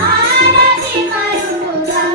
आरती करू तुझ्या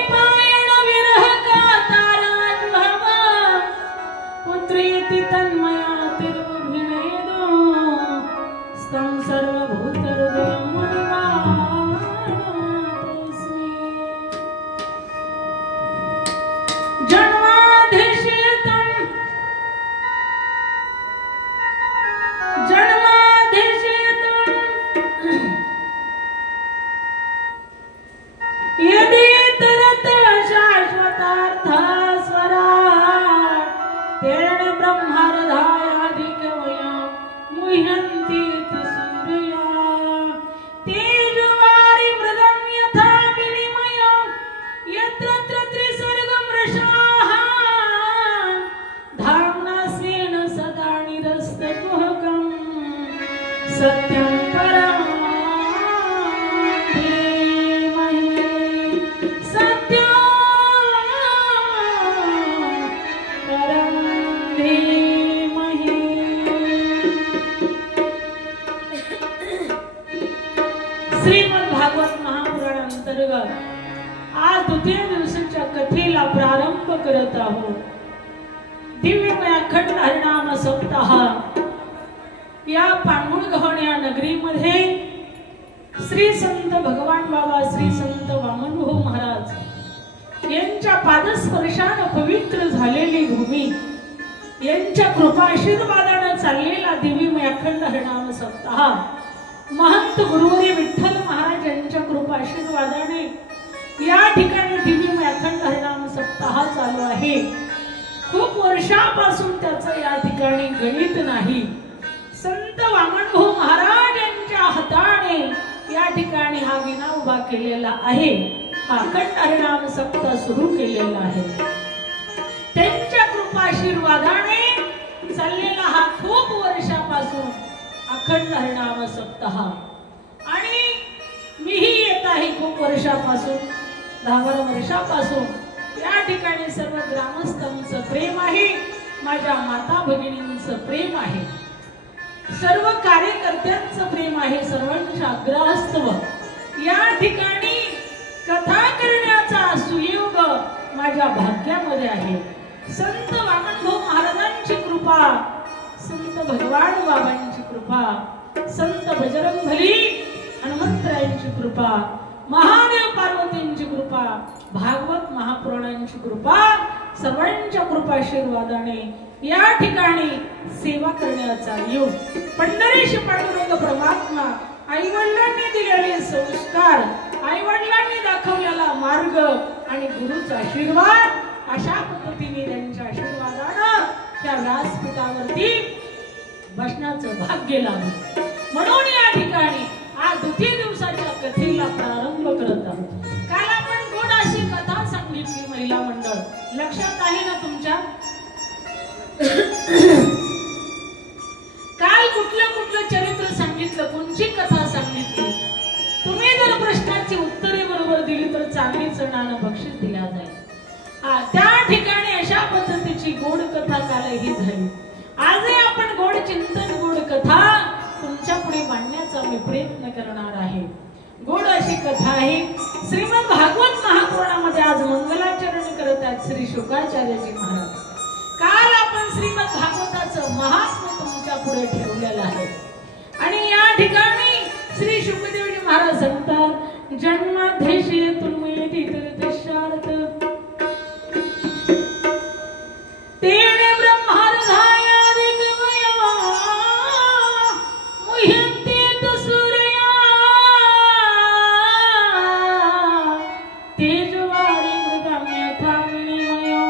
द्वैपायन विरह का तारानुभव पुत्रेति तन्मया तिरुभिनेदो स्तं सर्वभूतहृदयं मुनिमानतोऽस्मि जन्माधिष्ठितं यदि तरत शाश्वतार्थ स्वराट तेन ब्रह्मार्धायाधिकमया मुह्यन्ति सूर्या तेजवारि मृदं यथा विनिमयं यत्र त्रिसर्गं रसाः धाम्ना स्वेन सदा निरस्तकुहकं सत्यं परम् आज द्वितीय दिवसाच्या कथेला प्रारंभ करत आहोत. दिव्यमय अखंड हरिनाम सप्ताह या पांडुरंग या नगरीमध्ये श्री संत भगवान बाबा श्री संत वामनभाऊ महाराज यांच्या पादस्पर्शाने पवित्र झालेली भूमी यांच्या कृपा आशीर्वादाने चाललेला दिव्यमय अखंड हरिनाम सप्ताह महंत गुरुवरी विठ्ठल महाराज यांच्या कृपा आशीर्वादाने या ठिकाणी दिव्यमय अखंड हरिनाम सप्ताह चालू आहे. खूप वर्षापासून त्याचं या ठिकाणी गणित नाही. संत वामनभाऊ महाराज यांच्या हाताने या ठिकाणी हा विना उभा केलेला आहे. हा अखंड हरिनाम सप्ताह सुरू केलेला आहे. त्यांच्या कृपा आशीर्वादाने चाललेला हा खूप वर्षापासून अखंड हरिनाम सप्ताह आणि मीही येत आहे खूप वर्षापासून 10-12 वर्षापासून. या ठिकाणी सर्व ग्रामस्थांचं प्रेम आहे, माझ्या माता भगिनींचं प्रेम आहे, सर्व कार्यकर्त्यांचं प्रेम आहे, सर्वांच्या आग्रहास्तव या ठिकाणी कथा करण्याचा सुयोग माझ्या भाग्यामध्ये आहे. संत वामनभाऊ महाराजांची कृपा, संत भगवान बाबांची कृपा, संत बजरंगबली हनुमंतरायांची कृपा, महादेव पार्वतींची कृपा, भागवत महापुराणांची कृपा, सर्वांच्या कृपा आशीर्वादाने या ठिकाणी सेवा करण्याचा योग. पंढरीश पांडुरंग परमात्मा आईवडिलांनी दिलेले संस्कार, आईवडिलांनी दाखवलेला मार्ग आणि गुरुचा आशीर्वाद अशा पद्धतीने त्यांच्या आशीर्वादाने त्या व्यासपीठावरती बसण्याचं भाग्य लाभलं. म्हणून या ठिकाणी आज द्वितीय दिवसाच्या कथेला प्रारंभ करत आहोत. काल आपण गोड अशी कथा सांगितली महिला मंडळ, लक्षात आहे ना तुमच्या? काल कुठलं चरित्र सांगितलं, कोणची कथा सांगितली? तुम्ही जर प्रश्नाची उत्तरे बरोबर दिली तर चांदीचं नाणं बक्षीस दिला जाईल. त्या ठिकाणी अशा पद्धतीची गोड कथा कालही झाली. आजही आपण गोड चिंतन, गोड कथा तुमच्या पुढे मांडण्याचा मी प्रयत्न करणार आहे. गोड अशी कथा आहे श्रीमद भागवत महापुराणामध्ये. आज मंगलाचरण करत आहेत श्री शुकाचार्यजी महाराज. काल आपण श्रीमद भागवताचं महात्म्य तुमच्या पुढे ठेवलेलं आहे आणि या ठिकाणी श्री शुकदेवजी महाराज सांगतात, जन्माध्यक्षे तुल्मयेति तीर्थशारद तेने ब्रह्मार्धायाधिकमया मुह्यन्ति सूर्या तेजवारि मृदं यथा विनिमयो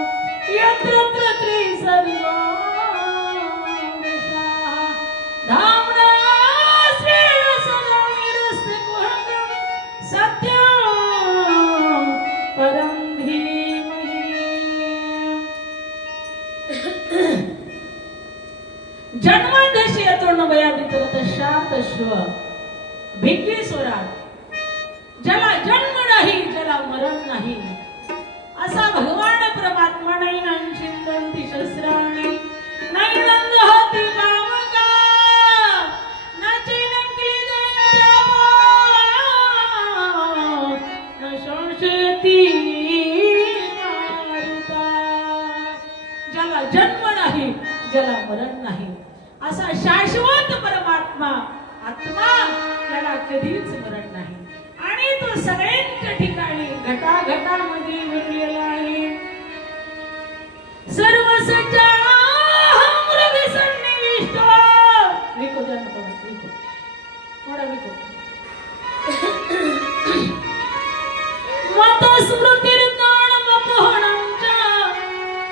यत्र त्रिसर्गो रसाः धाम्ना स्वेन सदा निरस्तकुहकं सत्यं परं धीमहि. जन्माध्यक्षे यतोर्णवयादितरतशातश्व भिक्खी स्वराट, ज्याला जन्म नाही, ज्याला मरण नाही, असा भगवान परमात्मा नैनं छिन्दन्ति शस्त्राणि नैनं दहति पावका न चैनं क्लेदयत्यापो न संशयति ज्याला मरण नाही, असा शाश्वत परमात्मा आत्मा त्याला कधीच मरण नाही आणि तो सगळ्यांच्या ठिकाणी घटाघटामध्ये विरलेला आहे. सर्व सज्जा हृदय सन्निविष्ट विको जन्म विको थोडा विको मत स्मृतिर्ज्ञानम अपहरणं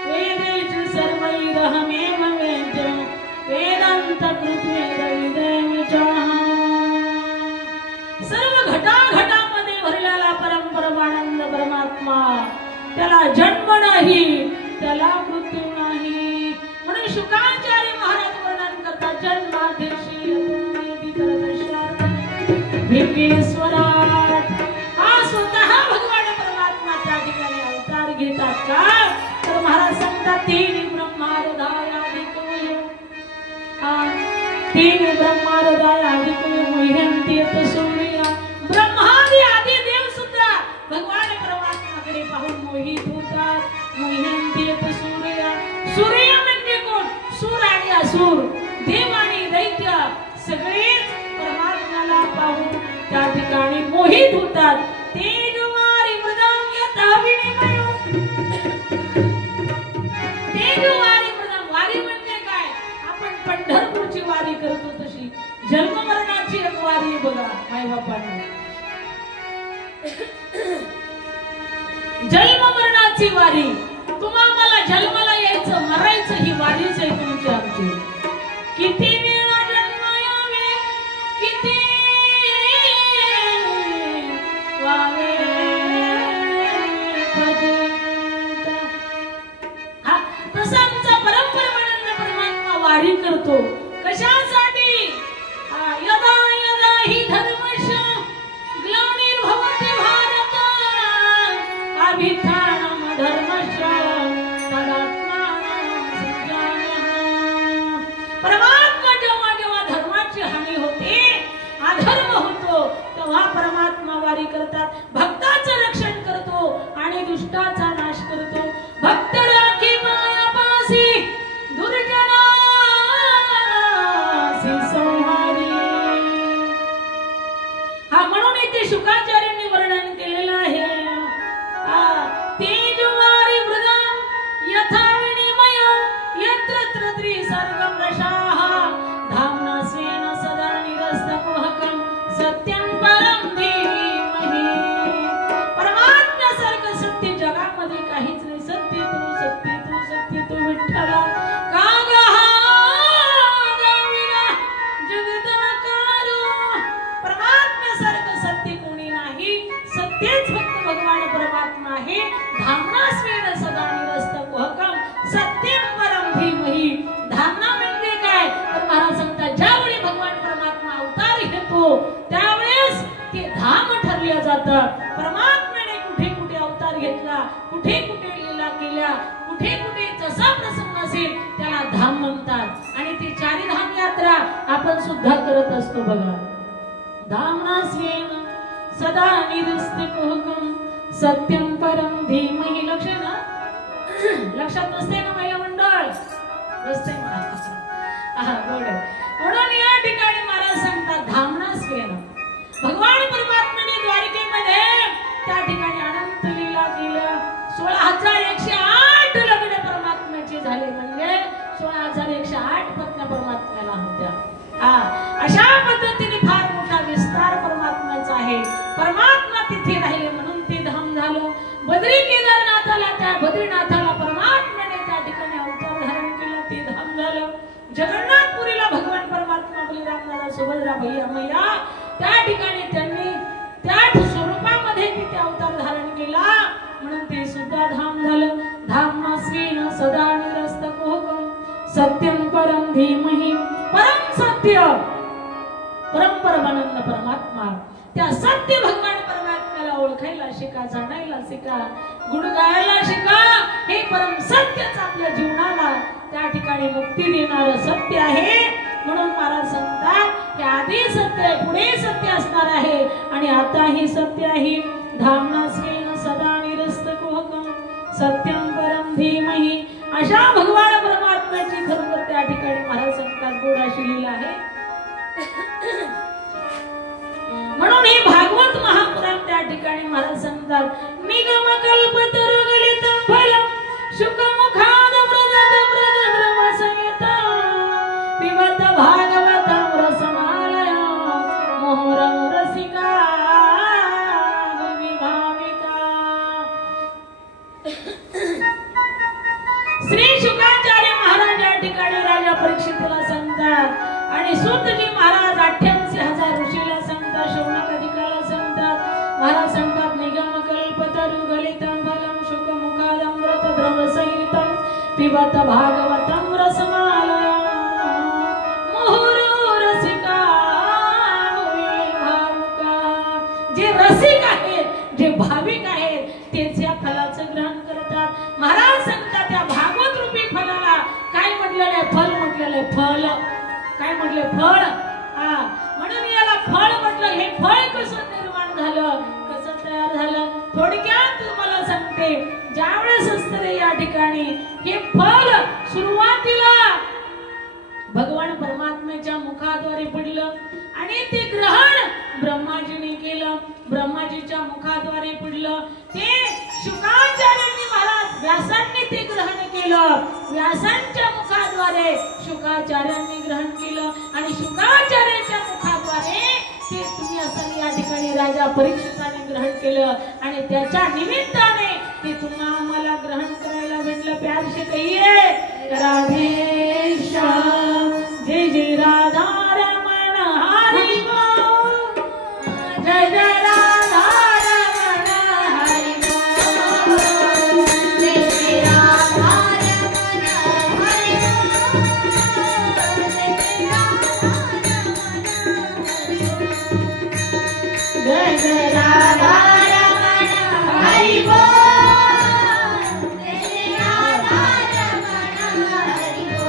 वेदेषु सर्वैरहमेव वेद्यं वेदांत कृत्वेद विदेव च. सर्व घटाघटामध्ये भरलेला परमपरमानंद परमात्मा, त्याला जन्म नाही, त्याला मृत्यू नाही. म्हणून शुकाचार्य महाराज वर्णन करतात, जन्माधीशी भिकेश्वरात हा स्वतः भगवान परमात्मा त्या ठिकाणी अवतार घेतात का, तर महाराज सांगतात तीन ब्रह्मारदायादिकवयो तीन ब्रह्मारदायादिकवयो मुह्यन्ति यत सूर्य. ब्रह्मादि आदि देव सुद्धा भगवान परमात्माकडे पाहून मोहित होतात. मुह्यन्ति यत सूर्य, सूर्य म्हणजे कोण, सूर आणि असुर, देव आणि दैत्य सगळेच परमात्म्याला पाहून त्या ठिकाणी मोहित होतात. तेजवारी मृदंग यथा विनिमय, तेजवारी मृदंग, वारी म्हणजे काय, आपण पंढरपूरची वारी करतो तशी जन्म मरणाची एक वारी बघा मायबापांनी. जन्म मरणाची वारी, तुम्हा मला जन्माला यायचं मरायचं ही वारीच आहे तुमची आमची. किती वेळा जन्म यावे किती वावे तसांचा परमपरमानंद परमात्मा वारी करतो. कशासाठी, यदा यदा हि धर्मश ग्लानिर्भवति भारत अभिथानम धर्मश तदात्मानं सृजाम्यहम्. परमात्मा जेव्हा जेव्हा धर्माची हानी होते, अधर्म होतो, तेव्हा परमात्मा वारी करतात. भक्ताचं रक्षण करतो आणि दुष्टाचा नाश करतो. भक्त राखी मायापासी दुर्जनासी संहारी. हा म्हणून इथे शुकाचार्यांनी वर्णन केलेलं आहे, तेजवारी मृदं यथा विनिमय यत्र त्रिसर्गं रसाः धाम्ना स्वेन सदा निरस्तकुहकं सत्यं परं धीमहि. परमात्म्यासारखं सत्य जगामध्ये काहीच नाही. सत्य तू सत्य तू सत्य तू विठ्ठला कागहा दाविला जगदाकारो. परमात्म्यासारखं सत्य कोणी नाही. सत्यच फक्त भगवान परमात्मा आहे. धामना स्वेन सदा निरस्तकुहकं सत्यं परं धीमहि. धामना म्हणजे काय, तर महाराज सांगतात ज्यावेळी भगवान परमात्मा अवतार घेतो त्यावेळेस ते धाम ठरलं जातं. परमात्म्याने कुठे कुठे अवतार घेतला, कुठे कुठे लीला केल्या, कुठे कुठे जसा प्रसंग असेल त्याला धाम म्हणतात. आणि ती चारी धाम यात्रा आपण सुद्धा करत असतो बघा. धामना स्वेन सदा निरस्तकुहकं सत्यं परं धीमहि. लक्षात बसते ना महिला मंडळ, बसते म्हणून या ठिकाणी महाराज सांगतात धामना स्वेन. भगवान परमात्म्याने द्वारकेमध्ये त्या ठिकाणी अनंत लीला केल्या. 16,108 लग्न परमात्म्याचे झाले, म्हणजे 16,108 पत्न्या परमात्म्याला होत्या. अशा पद्धतीने फार मोठा विस्तार परमात्म्याचा आहे. परमात्मा तिथे राहिले म्हणून ते धाम झालं. बद्री केदारनाथाला, त्या बद्रीनाथाला परमात्म्याने त्या ठिकाणी अवतार धारण केला, ते धाम झालं. जगन्नाथपुरीला भगवान परमात्मा बलिराम दादा सुभद्रा भैया मैया त्या ठिकाणी त्यांनी त्या स्वरूपामध्ये तिथे अवतार धारण केला म्हणून ते सुद्धा धाम झालं. धामना स्वेन सदा निरस्तकुहकं सत्यं परं धीमहि. परम सत्य परम परमानंद परमात्मा, त्या सत्य भगवान परमात्म्याला ओळखायला शिका, जाणायला शिका, गुण गायला शिका. हे परम सत्यच आपल्या जीवनाला त्या ठिकाणी मुक्ती देणारं सत्य आहे. म्हणून महाराज सांगतात की आधी सत्य आहे, पुढे सत्य असणार आहे आणि आता ही सत्य आहे. धामना स्वेन सदा निरस्तकुहकं सत्यं परं धीमहि. अशा भगवान परमात्म्याची खरोखर त्या त्या ठिकाणी महाराज सांगतात गोड अशी लीला आहे. म्हणून हे भागवत महापुराण त्या ठिकाणी महाराज सांगतात निगम कल्पतरुगलितं फलं शुकमुखाद व्रजत व्रजद्रवसंयुता पिबत भागवतं रसमालय मोहरं रसिका विभाविका. श्री शुकाचार्य महाराज या ठिकाणी राजा परीक्षितला सांगतात आणि सूतजी महाराज 88,000 ऋषीला सांगतात, शौनकाधिकाला सांगतात. महाराज सांगतात निगम कल्पतरुगलितं फलं शुकमुखादं व्रजद्रवसंयुतं पिबत भागवतं रसमालयं मुहुरो रसिका विभाविका. जे रसिक आहेत, जे भाविक आहेत तेच या फलाचं ग्रहण करतात. महाराज सांगतात त्या भागवत रूपी फलाला काय म्हटलेलं आहे? फल म्हटलेलं आहे. फल काय म्हटले? फळ. म्हणून याला फळ म्हटलं. हे फळ कसं निर्माण झालं, कसं तयार झालं थोडक्यात तुम्हाला सांगते. ज्यावेळेस असतं या ठिकाणी हे फळ सुरुवातीला भगवान परमात्म्याच्या मुखाद्वारे पडलं आणि ते ग्रहण ब्रह्माजीने केलं. ब्रह्माजीच्या मुखाद्वारे पडलं ते शुकाचार्यांनी महाराज व्यासांनी ते ग्रहण केलं. व्यासांच्या मुखाद्वारे शुकाचार्यांनी ग्रहण केलं आणि शुकाचार्यांच्या मुखाद्वारे ते तुम्ही असाल या ठिकाणी राजा परीक्षिताने ग्रहण केलं आणि त्याच्या निमित्ताने ते तुम्हाला आम्हाला ग्रहण करायला भेटलं. प्यार से कहिए राधे श्याम. जय जय राधा रमण हरि बोल. जय जय राधा रमण हरि बोल. जय जय राधा रमण हरि बोल. जय जय राधा रमण हरि बोल. जय जय राधा रमण हरि बोल.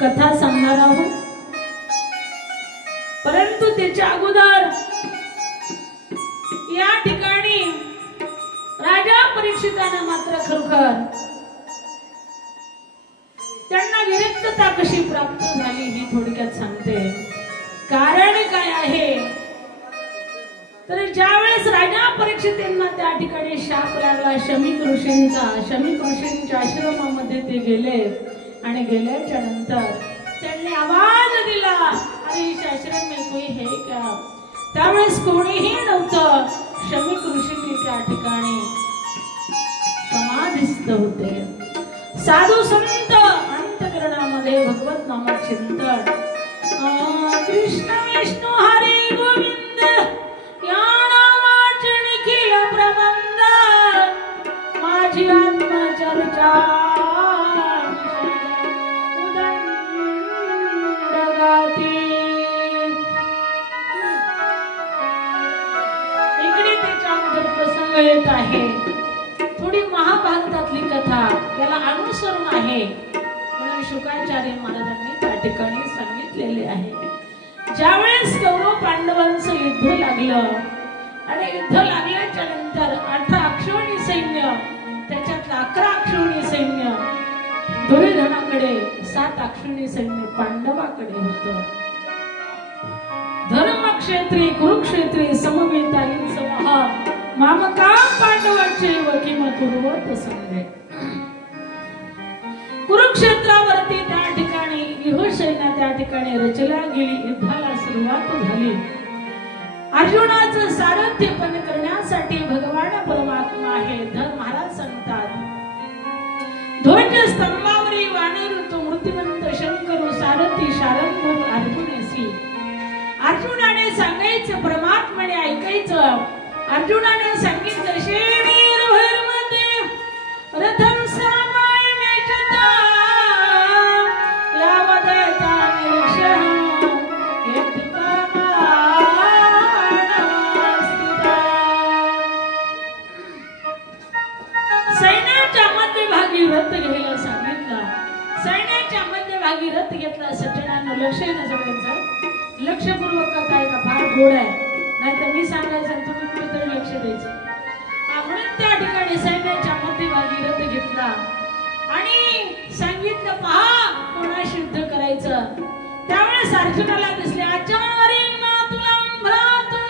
कथा सांगणार आहोत, परंतु त्याच्या अगोदर या ठिकाणी राजा परीक्षितांना मात्र खरोखर त्यांना विरक्तता कशी प्राप्त झाली ही थोडक्यात सांगते. कारण काय आहे तर ज्यावेळेस राजा परीक्षितांना त्या ठिकाणी शाप लागला शमीक ऋषींच्या आश्रमामध्ये ते गेले आणि गेल्याच्या नंतर त्यांनी आवाज दिला, अरे इस आश्रम में कोई है क्या? त्यावेळेस कोणीही नव्हतं. शमीक ऋषी त्या ठिकाणी समाधिस्थ होते. साधू संत अंतःकरणामध्ये भगवत नामात चिंतन, कृष्ण विष्णू हरी गोविंद या नामाचे निखिल प्रबंध, माझी आत्मचर्चा इकडे त्याच्या प्रसंग येत आहे. थोडी महाभारतातली कथा याला अनुसरून आहे म्हणून शुकाचार्य महाराजांनी त्या ठिकाणी सांगितलेले आहे. ज्यावेळेस कौरव पांडवांचं युद्ध लागलं आणि युद्ध लागल्याच्या नंतर 18 अक्षौहिणी सैन्य, त्याच्यातलं 11 अक्षौहिणी सैन्य दुर्योधनाकडे, 7 अक्षौहिणी सैन्य पांडवाकडे होतं. धर्मक्षेत्री कुरुक्षेत्री समवेतालीन समहा मामका पांडवाचे वकिम कुरुवत संगे. कुरुक्षेत्रावरती त्या ठिकाणी व्यूहसेना त्या ठिकाणी रचल्या गेली. युद्धाला सुरुवात झाली. अर्जुनाचं सारथ्यपण करण्यासाठी भगवान परमात्मा आहे. धर महाराज सांगतात, ध्वज स्तंभावरी वानर तो मूर्तिमंत शंकर सारथी शारंग अर्जुनेसी. अर्जुनाने सांगायचं, परमात्माने ऐकायचं. अर्जुनाने सांगितलं, शेवीर भरमध्ये रथम सामाय मेचता यावदता निरीक्षण यत्का मानस्थिता. सैन्याच्या मध्यभागी रथ घ्यायला सांगितलं. सैन्याच्या मध्यभागी रथ घेतला. सज्जनांना लक्ष आहे सगळ्यांचं, लक्षपूर्वक काय का फार गोड आहे, नाहीतर मी सांगायचं तुम्ही कुठेतरी लक्ष द्यायचं. म्हणून त्या ठिकाणी सैन्याच्या मध्यभागी रथ घेतला आणि सांगितलं, पहा कोणाशी युद्ध करायचं. त्यावेळेस अर्जुनाला दिसले, आचार्य मातुलम भ्रातुम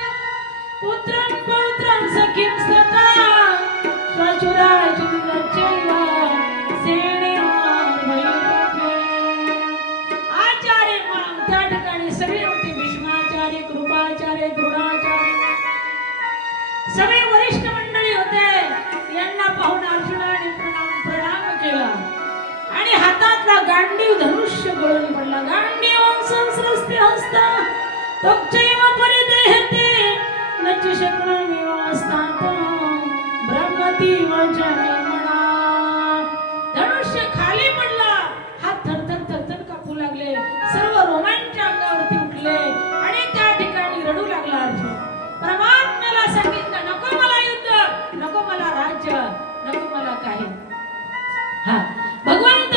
पुत्रं पौत्रं सखीं स्तता स्वशुराजिनचैव सेनेवान वैरत्वे. आचार्य त्या ठिकाणी सगळे होते. भीष्माचार्य, कृपाचार्य, द्रोणाचार्य, सगळे वरिष्ठ मंडळी होते. यांना पाहून अर्जुनाने प्रणाम केला आणि हातातला गांडीव धनुष्य गळून पडला. गांडीवं संस्रस्ते हस्ता तच्चैव परिदेहते नच शक्नोमिव अस्तात् ब्रह्मतीव जनिमना. धनुष्य खाली पडला. हात थरथर थरथर कापू लागले. सर्व रोमांच अंगावरती उठले आणि त्या ठिकाणी रडू लागला अर्जुन. परमात्म्याला सांगितलं, नको मला युद्ध, नको मला राज्य, नको मला काही. हा भगवंत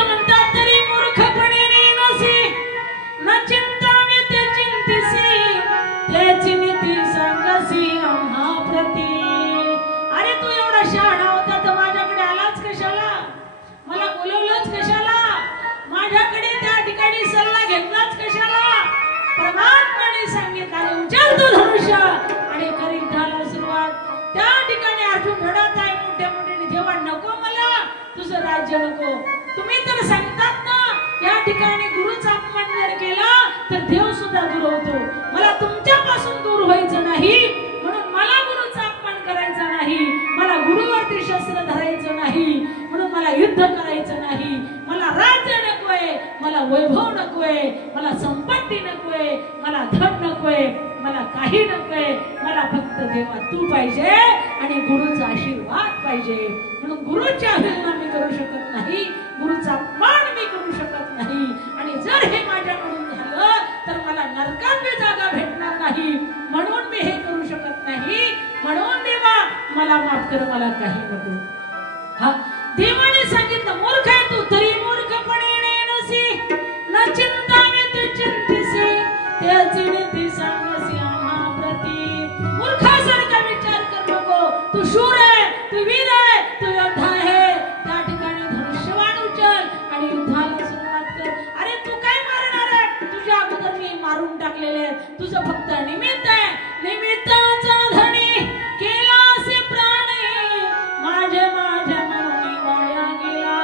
राज्य नको. तुम्ही तर सांगतात ना या ठिकाणी गुरुचा अपमान जर केला तर देव सुद्धा दूर होतो. मला तुमच्यापासून दूर व्हायचं नाही, म्हणून मला गुरुचा अपमान करायचा नाही, मला गुरुवरती शस्त्र धरायचं नाही, म्हणून मला युद्ध करायचं नाही. मला राज्य नकोय, मला वैभव नकोय, मला संपत्ती नकोय, मला धन नकोय, मला काही नकोय. मला फक्त देवा तू पाहिजे आणि गुरुचा आशीर्वाद पाहिजे. म्हणून गुरुची अवहेलना मी करू शकत नाही, गुरुचा अपमान मी करू शकत नाही. आणि जर हे माझ्याकडून झालं तर मला नरकात मी जागा भेटणार नाही, म्हणून मी हे करू शकत नाही. म्हणून देवा मला माफ कर, मला काही नको. हा देवाने सांगितलं मूर्ख आहे तू तरी मूर्खपणे नसी, न चिंता में तू चिंतिसी, त्याची नीती सांगसी आम्हा प्रती. मूर्खासारखा विचार कर नको. तू शूर आहे, तू वीर आहे, तू योद्धा आहे. त्या ठिकाणी धनुष्यबाण उचल आणि युद्धाला सुरुवात कर. अरे तू काय मारणार आहे? तुझ्या अगोदर मी मारून टाकलेले आहेत. तुझं फक्त निमित्त आहे. निमित्ताचा धनी केला असे प्राणी, माझे माझे म्हणून वाया गेला.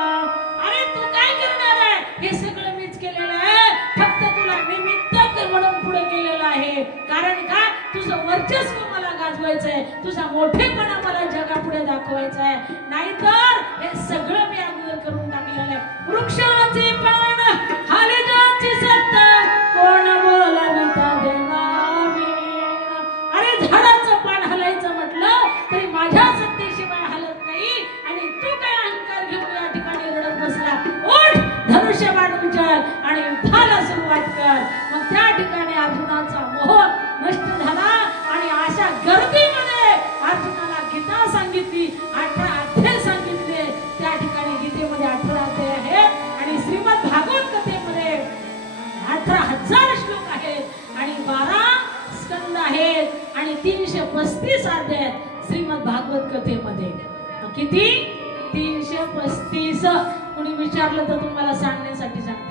अरे तू काय करणार आहे? हे सगळं मीच केलेलं आहे, फक्त तुला निमित्त म्हणून पुढे केलेलं आहे. कारण का तुझं वर्चस्व मला गाजवायचंय, तुझा मोठेपणा मला जगापुढे दाखवायचा आहे. नाहीतर हे सगळं मी अगोदर करून टाकलेलं आहे. वृक्षाचे पान हालजाची सत्ता कोण बोलविता देवावी. अरे झाडाचं पान हलायचं म्हटलं तरी माझ्या सत्तेशिवाय हलत नाही. आणि तू काय अहंकार घेऊन या ठिकाणी रडत बसला? उठ, धनुष्यबाण उचल आणि युद्धाला सुरुवात कर. मग त्या ठिकाणी अर्जुनाचा मोह नष्ट झाला आणि अशा गर्दीमध्ये अर्जुनाला गीता सांगितली, 18 अध्याय सांगितले. त्या ठिकाणी गीतेमध्ये 18 अध्याय आहेत आणि श्रीमद भागवत कथेमध्ये 18,000 श्लोक आहेत आणि 12 स्कंद आहेत आणि 335 अध्याय आहेत श्रीमद भागवत कथेमध्ये. किती? 335. कोणी विचारलं तर तुम्हाला सांगण्यासाठी सांगते.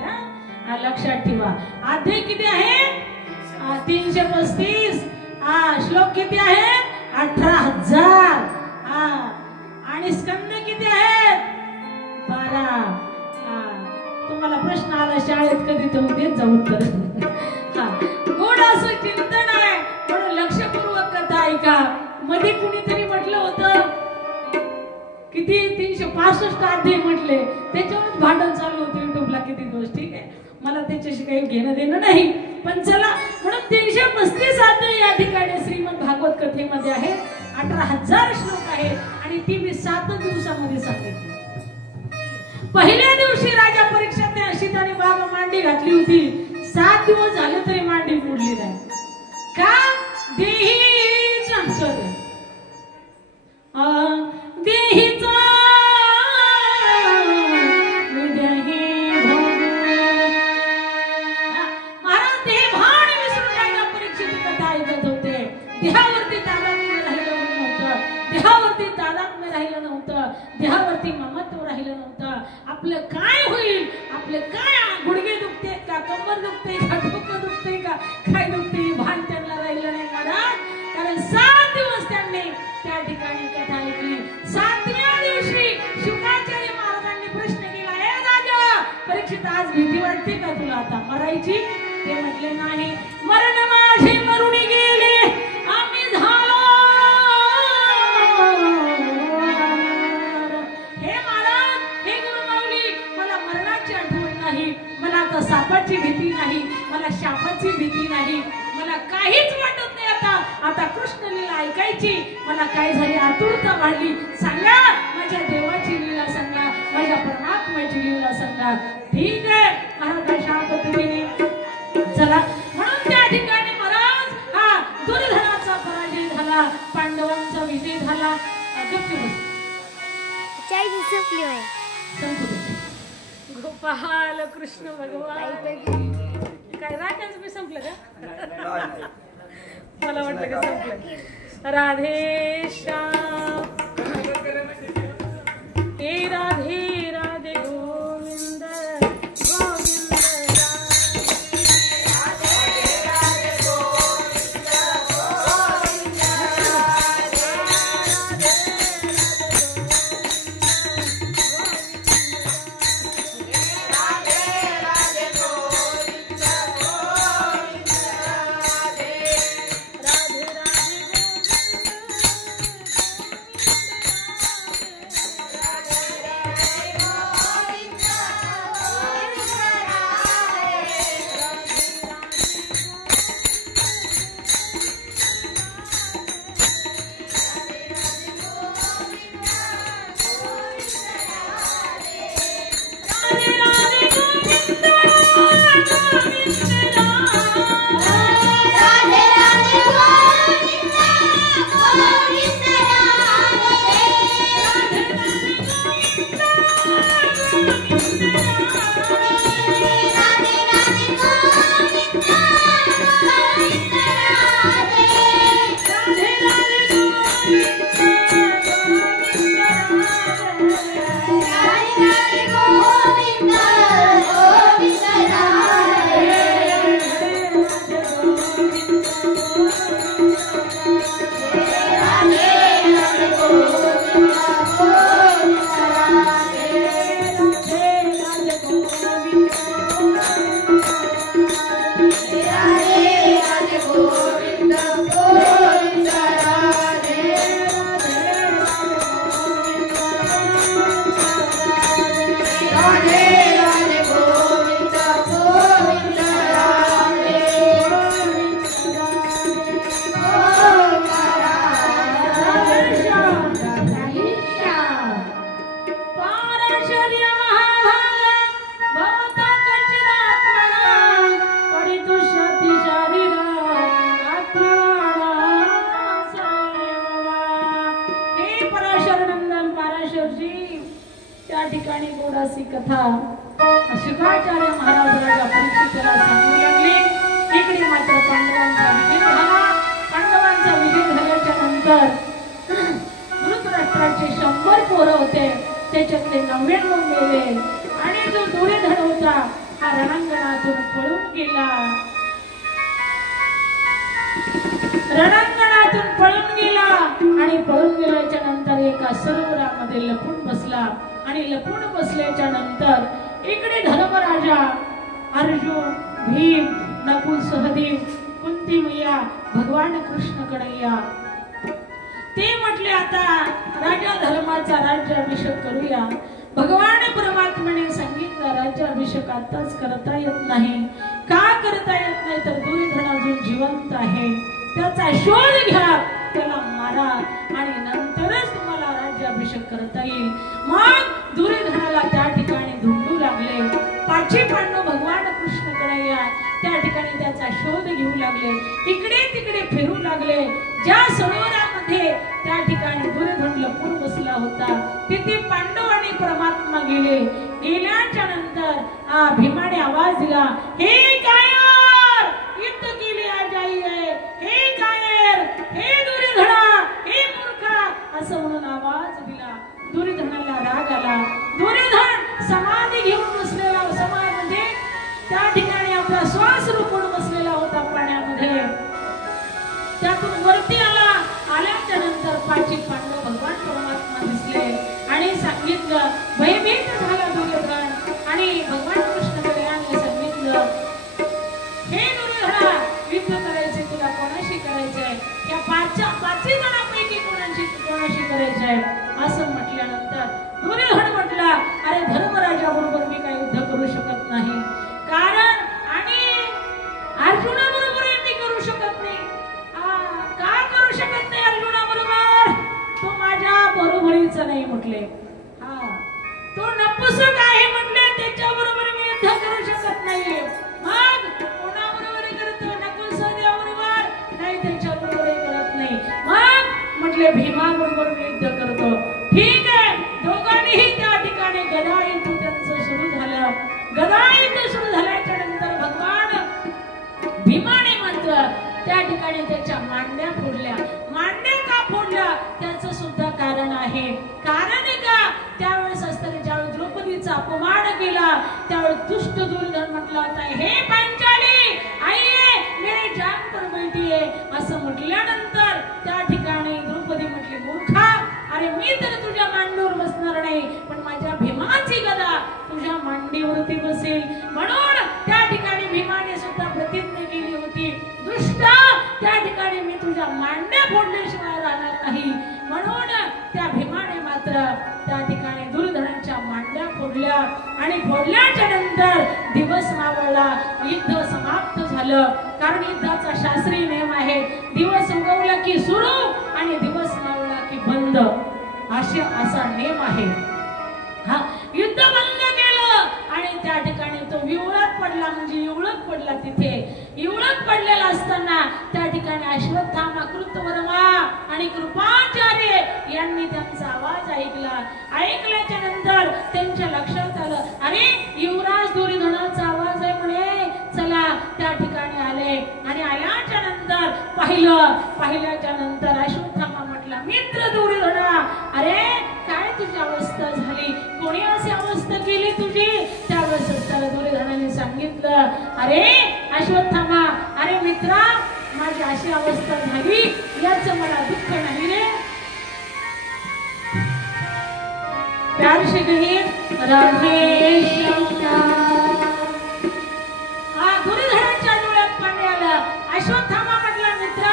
लक्षात ठेवा. अध्याय किती आहे? 335. श्लोक किती आहेत? 18,000. आणि स्कंद किती आहेत? 12. तुम्हाला प्रश्न आला शाळेत कधी तर देत जाऊ उत्तर. गोड असं चिंतन आहे म्हणून लक्षपूर्वक कथा ऐका. मध्ये कुणीतरी म्हटलं होतं किती 365 अध्याय म्हटले, त्याच्यावरच भांडण चालू होतं युट्यूबला किती दिवस. ठीक आहे, मला त्याच्याशी काही घेणं देणं नाही, पण चला. म्हणून 335 अध्याय या ठिकाणी श्रीमद भागवत कथेमध्ये आहे. 18,000 श्लोक आहेत आणि ती मी 7 दिवसामध्ये सांगितली. पहिल्या दिवशी राजा परीक्षेत सीताने बाबा मांडी घातली होती. 7 दिवस झाले तरी मांडी मोडली नाही. का? देहीचा देहीचा महाराज देहभान विसरून राजा परीक्षेची कथा ऐकत होते. देहावरती तादात्म्य राहिलं नव्हतं, देहावरती तादात्म्य राहिलं नव्हतं, देहावरती ममत्व राहिलं नव्हतं. आपलं काय होईल, आपले काय गुडघे दुखते का, कंबर दुखते का, डोकं दुखते का, काय दुखते भान त्यांना राहिलं नाही महाराज. कारण 7 दिवस त्यांनी त्या ठिकाणी कथा ऐकली. 7व्या दिवशी शुकाचार्य महाराजांनी प्रश्न केला, हे राजा परीक्षित आज भीती वाटते का तुला आता मरायची? ते म्हटले नाही, मरण माझे मरुणी गेले, आम्ही झालो. हे महाराज, हे गुरुमाऊली, मला मरणाची आठवण नाही, मला आता सापाची भीती नाही, मला शापाची भीती नाही, मला काहीच वाटत नाही. आता कृष्ण लीला ऐकायची मला काय झाली, आतुरता वाढली. सांगा माझ्या देवाची लीला सांगा, माझ्या परमात्म्याची लीला सांगा. ठीक आहे महाराज, अशा पद्धतीने चला. म्हणून त्या ठिकाणी महाराज दुर्योधनाचा पराजय झाला, पांडवांचा विजय झाला. गोपाल कृष्ण भगवान. काय राखायचं मी संपलं का? मला वाटलं का संपलं. राधे श्याम हे राधे राधे गोविंद गोविंद शुकाचार्य महाराज राजा परीक्षिताला सांगू लागले. इकडे मात्र पांडवांचा विजय झाला. पांडवांचा विजय झाल्याच्या नंतर धृतराष्ट्राचे 100 पोरं होते, त्याच्यातले 99 मेले आणि जो दुर्योधन होता हा रणांगणातून पळून गेला. रणांगणातून पळून गेला आणि पळून गेल्याच्या नंतर एका सरोवरामध्ये लपून बसला. आणि लपून बसल्याच्या नंतर इकडे धर्मराजा अर्जुन, भीम, नकुल, सहदेव, कुंती मैया, भगवान कृष्ण कन्हैया ते म्हटले आता राजा धर्माचा राज्याभिषेक करूया. भगवान परमात्म्याने सांगितलं राज्याभिषेक आताच करता येत नाही. का करता येत नाही तर दुर्योधन अजून जिवंत आहे, त्याचा शोध घ्या, त्याला मारा आणि नंतरच तुम्हाला राज्याभिषेक करता येईल. मग दुर्योधनाला त्या ठिकाणी धुंडू लागले. 5 पांडव भगवान कृष्ण कन्हैया त्या ठिकाणी त्याचा शोध घेऊ लागले. इकडे तिकडे फिरू लागले. ज्या सरोवरामध्ये त्या ठिकाणी दुर्योधन लपून बसला होता तिथे पांडव आणि परमात्मा गेले. गेल्याच्या नंतर भीमाने आवाज दिला, हे कायर युद्ध केले आ जाईये, हे कायर, हे दुर्योधना, हे मूर्खा असं म्हणून आवाज दिला. दुर्योधनाला राग आला. दुर्योधन समाधी घेऊन बसलेला, समाधी म्हणजे त्या ठिकाणी आपला श्वास रोखून बसलेला होता पाण्यामध्ये. त्यातून वरती आला. आल्याच्या नंतर 5 पांडव भगवान परमात्मा दिसले आणि सांगितलं, भयभीत झाला दुर्योधन आणि भगवान कृष्ण कन्हैयाने सांगितलं, हे दुर्योधना युद्ध करायचे तुला कोणाशी करायचंय? या 5 जणांपैकी कोणाशी करायचंय असं म्हटल्यानंतर दुर्योधन म्हटला, अरे धर्मराजा बरोबर मी काही युद्ध करू शकत नाही, कारण आणि अर्जुना बरोबर मी करू शकत नाही. का करू शकत नाही अर्जुना बरोबर? तो माझ्या बरोबरीचा नाही म्हटले. तो नपुसक आहे म्हटले, त्याच्या बरोबर मी युद्ध करू शकत नाही. मग कोणाबरोबर करतो? नकुल सहदेव बरोबर नाही, त्याच्या बरोबर करत नाही. मग म्हटले भीमा बरोबर मी युद्ध करतो. ठीक आहे. दोघांनीही त्या ठिकाणी गदा युद्ध त्यांचं सुरू झालं. गदा युद्ध सुरू झाल्याच्या नंतर भगवान भीमाने मात्र त्या ठिकाणी त्याच्या मांड्या फोडल्या. मांड्या का फोडल्या त्याचं सुद्धा कारण आहे. कारण का त्यावेळेस असताना ज्यावेळी द्रौपदीचा अपमान केला त्यावेळी दुष्ट दुर्योधन म्हटला होता, हे पांचाली आइये मेरे जान पर बैठिये असं म्हटल्यानंतर त्या ठिकाणी द्रौपदी म्हटली, मूर्खा, अरे मी तर तुझ्या मांडीवर बसणार नाही, पण माझ्या भीमाची गदा तुझ्या मांडीवरती बसेल. म्हणून त्या ठिकाणी भीमाने सुद्धा प्रतिज्ञा केली होती, दुष्टा, त्या ठिकाणी मी तुझ्या मांड्या फोडल्याशिवाय राहणार नाही. म्हणून त्या भीमाने मात्र त्या ठिकाणी दुर्योधनाच्या मांड्या फोडल्या आणि फोडल्याच्या नंतर दिवस मावळला. युद्ध समाप्त झालं. कारण युद्धाचा शास्त्रीय नियम आहे, दिवस उगवला की सुरू आणि दिवस मावळला की बंद, असा नियम आहे. युद्ध बंद केलं आणि त्या ठिकाणी तो विवळत पडला, म्हणजे इवळत पडला. तिथे इवळत पडलेला असताना त्या ठिकाणी अश्वत्थामा, कृतवर्मा आणि कृपाचार्य यांनी त्यांचा आवाज ऐकला. ऐकल्याच्या नंतर त्यांच्या लक्षात आलं, अरे युवराज दुर्योधनाचा आवाज आहे म्हणे, चला त्या ठिकाणी आले. आणि आल्याच्या नंतर पाहिल्याच्या नंतर अश्वत्थामा म्हटला, मित्र दुर्योधना, अरे काय तुझी अवस्था झाली, कोणी अशी अवस्था केली तुझी? त्यावेळेस त्याला दुर्योधनाने सांगितलं, अरे अश्वत्थामा, अरे मित्रा, माझी अशी अवस्था झाली, याचं मला दुःख नाही रे. प्यार से कहिए राधे श्याम. दुर्योधनाच्या डोळ्यात पाणी आलं. अश्वत्थामा म्हटला, मित्रा,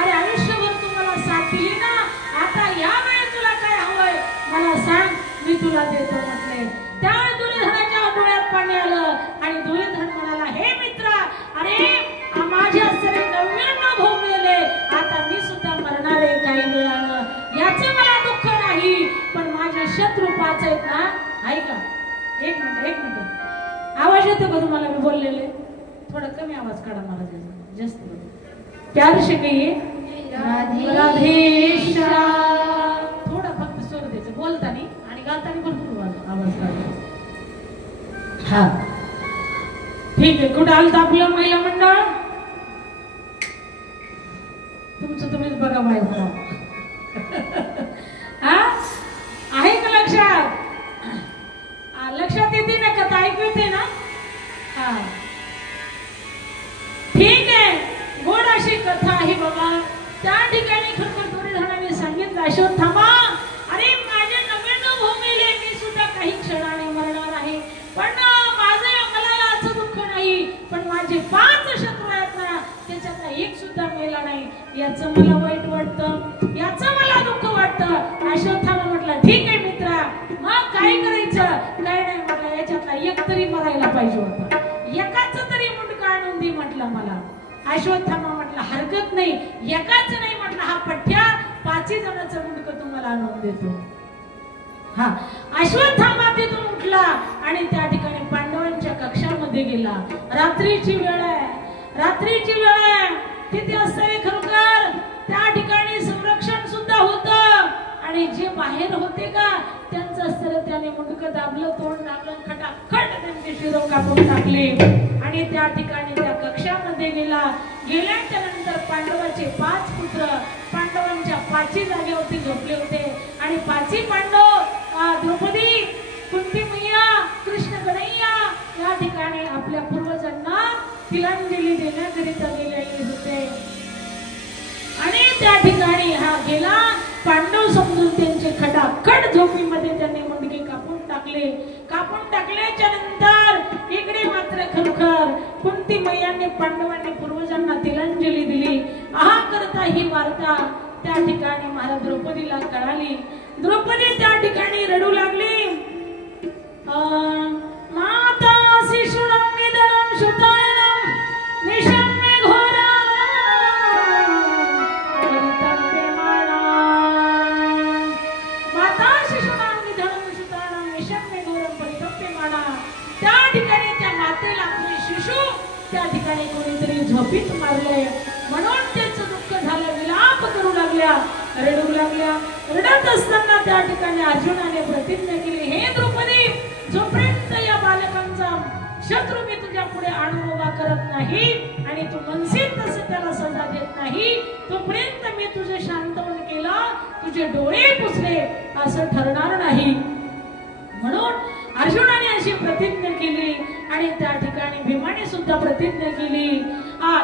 अरे आयुष्यभर तू मला साथ दिली ना, आता यावेळी तुला काय हवंय मला सांग, मी तुला देतो म्हटले. त्यावेळी दुर्योधनाच्या डोळ्यात पाणी आलं आणि दुर्योधन म्हणाला, हे मित्रा, अरे माझ्या सरे 99 भाऊ मेले, आता मी सुद्धा मरणार आहे काही वेळानं, याचं मला दुःख नाही, पण माझे शत्रू 5 आहेत ना. ऐका, एक मिनिट आवाज येतो का तुम्हाला? मी बोललेले थोडं कमी आवाज काढा महाराज, जास्त. प्यार से कहिए राधे श्याम. थोडं फक्त स्वर द्यायचं बोलताना आणि गाताना भरपूर आवाज काढा. हा ठीक आहे. कुठं आलं आपलं महिला मंडळ? तुमचं तुम्हीच बघा माहिती हा आहे का लक्षात? लक्षात येते ना? कथा ऐकू येते ना? हा ठीक आहे. गोड अशी कथा आहे बाबा. त्या ठिकाणी खरं थोडी जणांनी सांगितलं अश्वत्थामा अरे माझ्या नवीन भूमीले मी सुद्धा काही क्षणाने मरणार आहे, पण मला याचं दुःख नाही, पण माझे 5 शत्रू आहेत ना त्याच्यातला एक सुद्धा मेला नाही, याचं मला वाईट वाटतं, याचं मला दुःख वाटतं. अश्वत्थामा म्हटलं ठीक आहे मित्रा, मग काय करायचं? काय नाही म्हटलं, याच्यातला एक तरी मरायला पाहिजे होता, एकाच तरी मुंडका आणून दे म्हटलं मला. अश्वत्थामा म्हटलं हरकत नाही, एकाच नाही म्हटलं, हा पठ्या 5 जणांचं मुंडकं तुम्हाला आणून देतो. हा अश्वत्थामा तिथून उठला आणि त्या ठिकाणी पांडवांच्या कक्षामध्ये गेला. रात्रीची वेळ आहे, रात्रीची वेळ आहे. किती असते खरोखर त्या ठिकाणी संरक्षण सुद्धा होतं आणि जे बाहेर होते का त्यांचं अस्त्र त्याने मुंडकं दाबलं, तोंड दाबलं, खटाखट त्यांचे शिरो कापून टाकले आणि त्या ठिकाणी त्या कक्षामध्ये गेला. गेल्याच्या नंतर पांडवाचे 5 पुत्र पांडवांच्या 5 जागेवरती झोपले होते आणि 5 पांडव द्रौपदी, कुंती मैया, कृष्ण कन्हैया या ठिकाणी आपल्या पूर्वजांना तिलांजली देण्याकरिता गेलेले होते आणि त्या ठिकाणी हा गेला. पांडव समजून त्यांचे खटाखट झोपीमध्ये त्यांनी मुंडके कापून टाकले. कापून टाकल्याच्या नंतर इकडे मात्र खरोखर कुंती मैयाने पांडवांनी पूर्वजांना तिलांजली दिली. आहा करता ही वार्ता त्या ठिकाणी महाराज द्रौपदीला कळाली. द्रौपदी त्या ठिकाणी रडू लागली. माता शिशुणं निधनं शुतायनं निशम्य घोरा परितप्यमाना. माता शिशुणं निधनं शुतायनं निशम्य घोरं परितप्यमाना. त्या ठिकाणी त्या मातेला आपले शिशु त्या ठिकाणी कोणीतरी झोपीत मारले म्हणून त्याचं दुःख झालं, विलाप करू लागल्या, रडू लागल्या. रडत असताना त्या ठिकाणी अर्जुनाने प्रतिज्ञा केली, हे द्रौपदी, जोपर्यंत या बालकांचा शत्रू मी तुझ्या पुढे आणून उभा करत नाही आणि तू मनसीत तसं त्याला सजा देत नाही तोपर्यंत मी तुझे शांतवन केलं, तुझे डोळे पुसले असं ठरणार नाही. म्हणून अर्जुनाने अशी प्रतिज्ञा केली आणि त्या ठिकाणी भीमाने सुद्धा प्रतिज्ञा केली.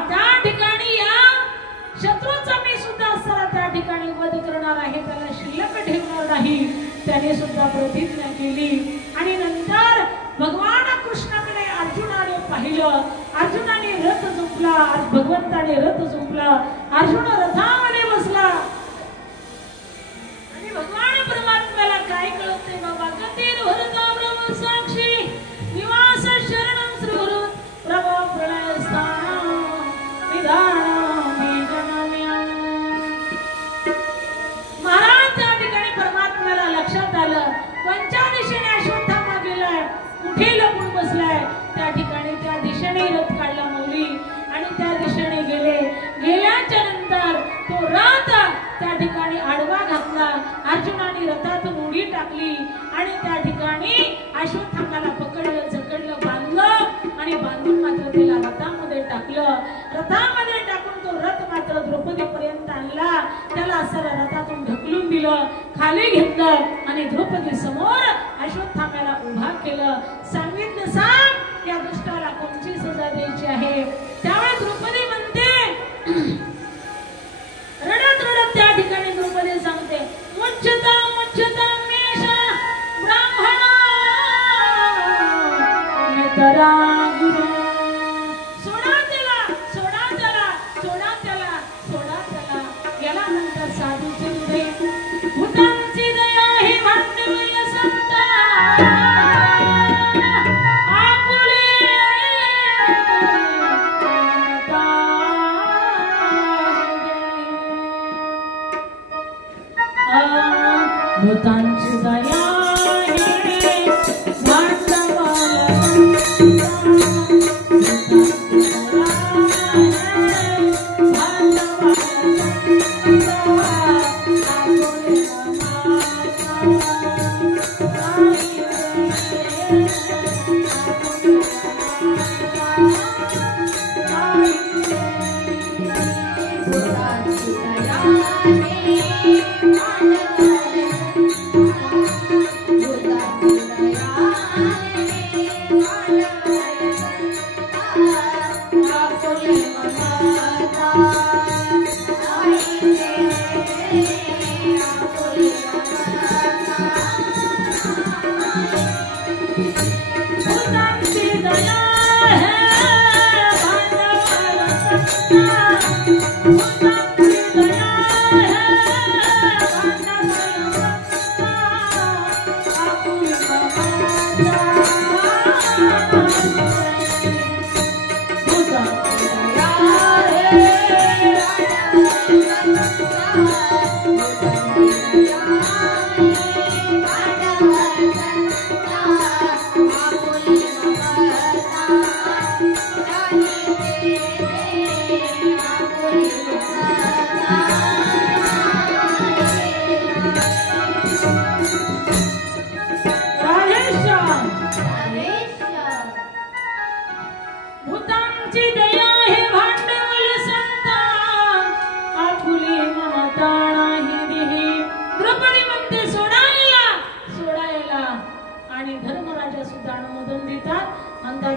त्या ठिकाणी या शत्रूचा मी सुद्धा असताना त्या ठिकाणी वध करणार आहे, त्याला शिल्लक ठेवणार नाही, त्याने सुद्धा प्रतिज्ञा केली. आणि नंतर भगवान कृष्णाकडे अर्जुनाने पाहिलं. अर्जुनाने रथ झुंपला, भगवंताने रथ झुंपला, अर्जुन रथामध्ये बसला आणि भगवान परमात्म्याला काय कळते बाबा, गतीर भरता ब्रह्म साक्षी निवास शरणं श्रीगुरु प्रभा प्रलय स्थान विधान. महाराज त्या ठिकाणी परमात्म्याला लक्षात आलं, कोणत्या दिशेने अश्वत्थामा गेलाय, कुठे लपून बसलाय. त्या ठिकाणी त्या दिशेने रथ काढला मौली आणि त्या दिशेने गेले. गेल्याच्या नंतर तो रथ त्या ठिकाणी आडवा घातला. अर्जुनाने रथातून उडी टाकली आणि त्या ठिकाणी अश्वत्थामाला पकडलं, जकडलं, बांधलं आणि बांधून मात्र त्याला रथामध्ये टाकलं. रथामध्ये टाकून तो रथ मात्र द्रौपदी पर्यंत आणला. त्याला असं रथातून ढकलून दिलं, खाली घेतलं आणि द्रौपदी समोर अश्वत्थामाला उभा केलं. सांगितलं, सांग या दुष्टाला कोणती सजा द्यायची आहे. त्यावेळी द्रौपदी म्हणते, रडत रडत त्या ठिकाणी द्रौपदी सांगते, मुच्छता मुच्छता मेषा ब्राह्मणा मितरा गुरु. सोडा त्याला, सोडा त्याला, सोडा त्याला, सोडा त्याला. गेल्यानंतर साधूचे हृदय भूतांची दया ही भांडवय संता भूतांची दया हे भांडवय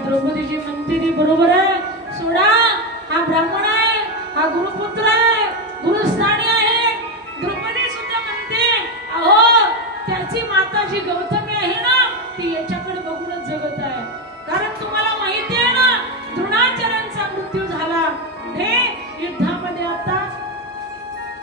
द्रौपदीची म्हणते ती बरोबर आहे, सोडा, हा ब्राह्मण आहे, हा गुरुपुत्र आहे, गुरुस्थानी आहे. द्रौपदी सुद्धा म्हणते, अहो त्याची माता जी गौतमी आहे ना, ती याच्याकडे बघूनच जगत आहे. कारण तुम्हाला माहिती आहे ना, द्रोणाचार्यांचा मृत्यू झाला. हे युद्धामध्ये आता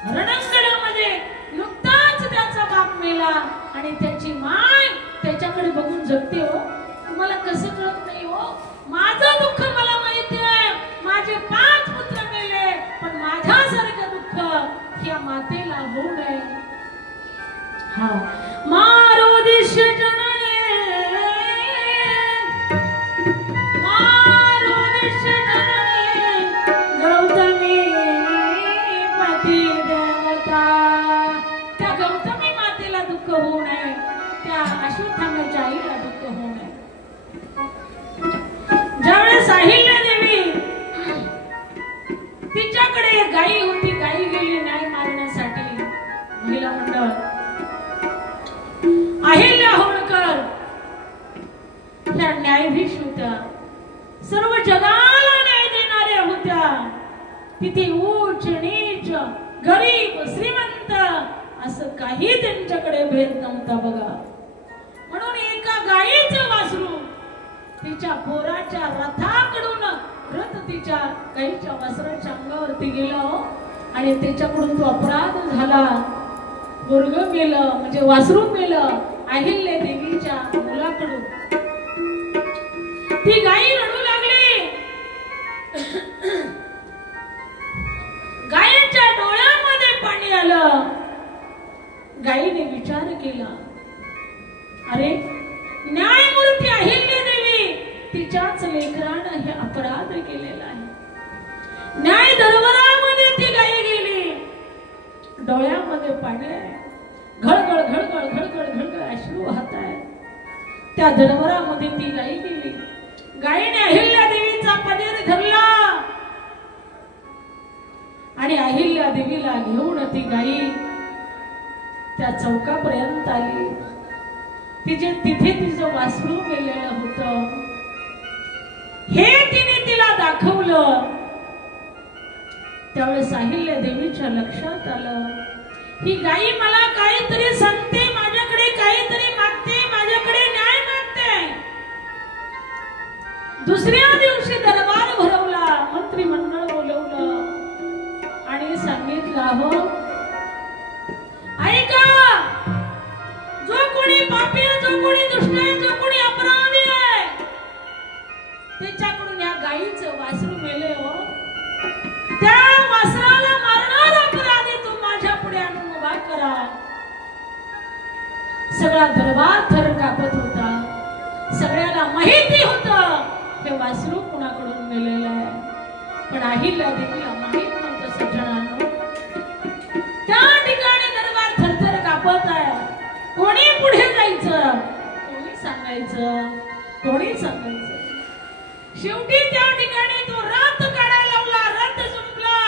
रणांगणामध्ये नुकताच त्याचा बाप मेला आणि त्याची माय त्याच्याकडे बघून जगते. हो, तुम्हाला कसं कळत नाही? हो, माझं दुःख मला माहिती आहे. माझे 5 पुत्र मेले, पण माझ्यासारखं दुःख या मातेला होऊ नये. हा, मारुदिश जननी, मारुदिश जननी गौतमी पती देवता. त्या गौतमी मातेला दुःख होऊ नये, त्या अश्वत्थाम्याच्या आईला दुःख होऊ नये. ज्यावेळेस अहिल्या देवी तिच्याकडे गायी होती, गायी गेली न्याय मारण्यासाठी. महिला मंडळ अहिल्या होळकर ह्या न्यायाधीश होत्या, सर्व जगाला न्याय देणाऱ्या होत्या. तिथे उच्च नीच, गरीब श्रीमंत असं काही त्यांच्याकडे भेद नव्हता बघा. म्हणून एका गायीचं वासरू तिच्या पोराच्या रथाकडून रथ तिच्या गायीच्या वासराच्या अंगावरती गेला आणि त्याच्याकडून तो अपराध झाला. पोरग मेलं, म्हणजे वासरू मेलं अहिल्या देवीच्या मुलाकडून. ती गायी रडू लागली. गायीच्या डोळ्यामध्ये पाणी आलं. गायीने विचार केला, अरे न्यायमूर्ती अहिल्या देवी तिच्याच लेकरानं हे अपराध केलेला आहे. न्याय दरबारामध्ये ती गायी गेली, डोळ्यामध्ये पाणी आहे, घळघळ घळघळ घळघळ घळघळ अश्रू वाहत आहे. त्या दरबारामध्ये ती गायी गेली. गायीने अहिल्या देवीचा पदर धरला आणि अहिल्या देवीला घेऊन ती गायी त्या चौकापर्यंत आली. तिथे तिचं वासरू मेलेलं होतं, हे तिने तिला दाखवलं. त्यावेळेस अहिल्या देवीच्या लक्षात आलं, ही गायी मला काहीतरी सांगते, माझ्याकडे काहीतरी मागते, माझ्याकडे न्याय मागते. दुसऱ्या दिवशी दरबार भरवला, मंत्रिमंडळ बोलवलं आणि सांगितलं, हो ऐका, जो कोणी पापी आहे, जो कोणी दुष्ट आहे, जो कोणी अपराधी आहे, त्याच्याकडून या गायीचं वासरू मेले. हो, त्या वासराला मारणारा अपराधी तू माझ्या पुढे आणून उभा करा. सगळा दरबार थर कापत होता. सगळ्याला माहिती होतं हे वासरू कुणाकडून मेलेलं आहे, पण अहिल्या देवीला माहित नव्हतं. सज्जनांनो, त्या ठिकाणी दरबार थरथर कापत आहे. कोणी पुढे जायचं, कोणी सांगायचं, कोणी सांगायचं. शेवटी त्या ठिकाणी तो रथ काढायला लावला. रथ संपला,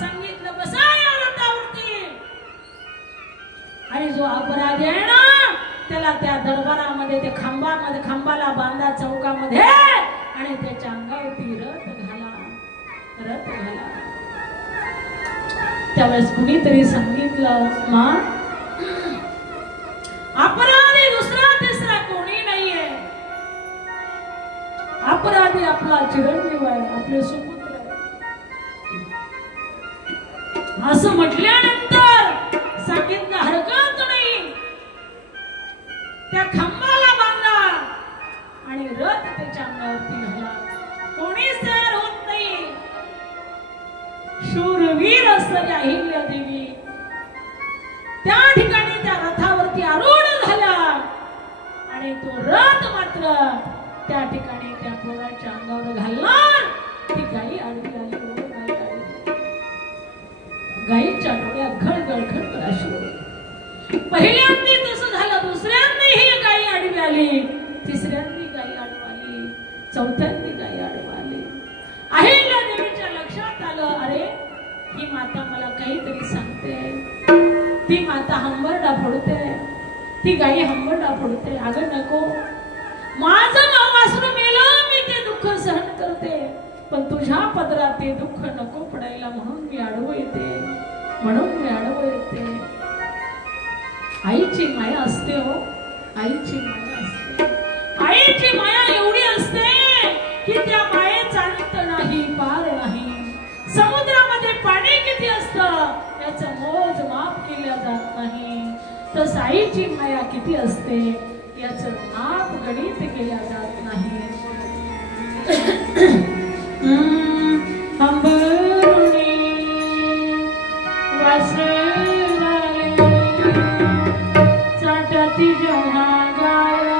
सांगितलं बसा या रथावरती. आणि जो अपराधी आहे ना, त्याला त्या दरबारामध्ये, त्या खांबाला बांधा, चौकामध्ये पोराच्या अंगावरती रथ घाला, रथ घाला. त्यावेळेस कुणीतरी सांगितलं, मा अपराधी दुसरा तिसरा कोणी नाहीये. अपराधी आपला चिरंजीव आहे, आपले सुपुत्र आहे. असं म्हटल्यानंतर सांगितलं हरकत नाही, त्या खांबाला बांधा आणि रथ त्याच्या अंगावरती घाला. कोणीच तयार होत नाही. शूरवीर असलेल्या अहिल्या देवी त्या ठिकाणी त्या रथावरती आरूढ झाला आणि तो रथ मात्र त्या ठिकाणी त्या पोराच्या अंगावर घालला. ती गाई आडवी आली, गाई आडवी. गाईच्या डोळ्यात घड अशी होती. पहिल्यांदा तसं झालं, दुसऱ्यांदा ही गाई आडवी आली, तिसऱ्यांदा गाई आडवी आली, चौथ्यांदा गाई आडवी आली. अहिल्या देवीच्या लक्षात आलं, अरे ही माता मला काहीतरी सांगते. ती माता हंबरडा फोडते, ती गाई हंबरडा फोडते. अगं नको, माझं वासरू मेलं, मी ते दुःख सहन करते, पण तुझ्या पदरात ते दुःख नको पडायला म्हणून मी आडवं येते, म्हणून मी आडवं येते. आईची माया असते हो, आईची माया असते. आईची माया एवढी असते की त्या मायेचा अंत नाही, पार नाही. समुद्रामध्ये पाणी किती असतं याचं मोजमाप केलं जात नाही, तस आईची माया किती असते याचं माप गणित केल्या जात नाही. अंबरुणी वासराले चाटती जेव्हा गाया,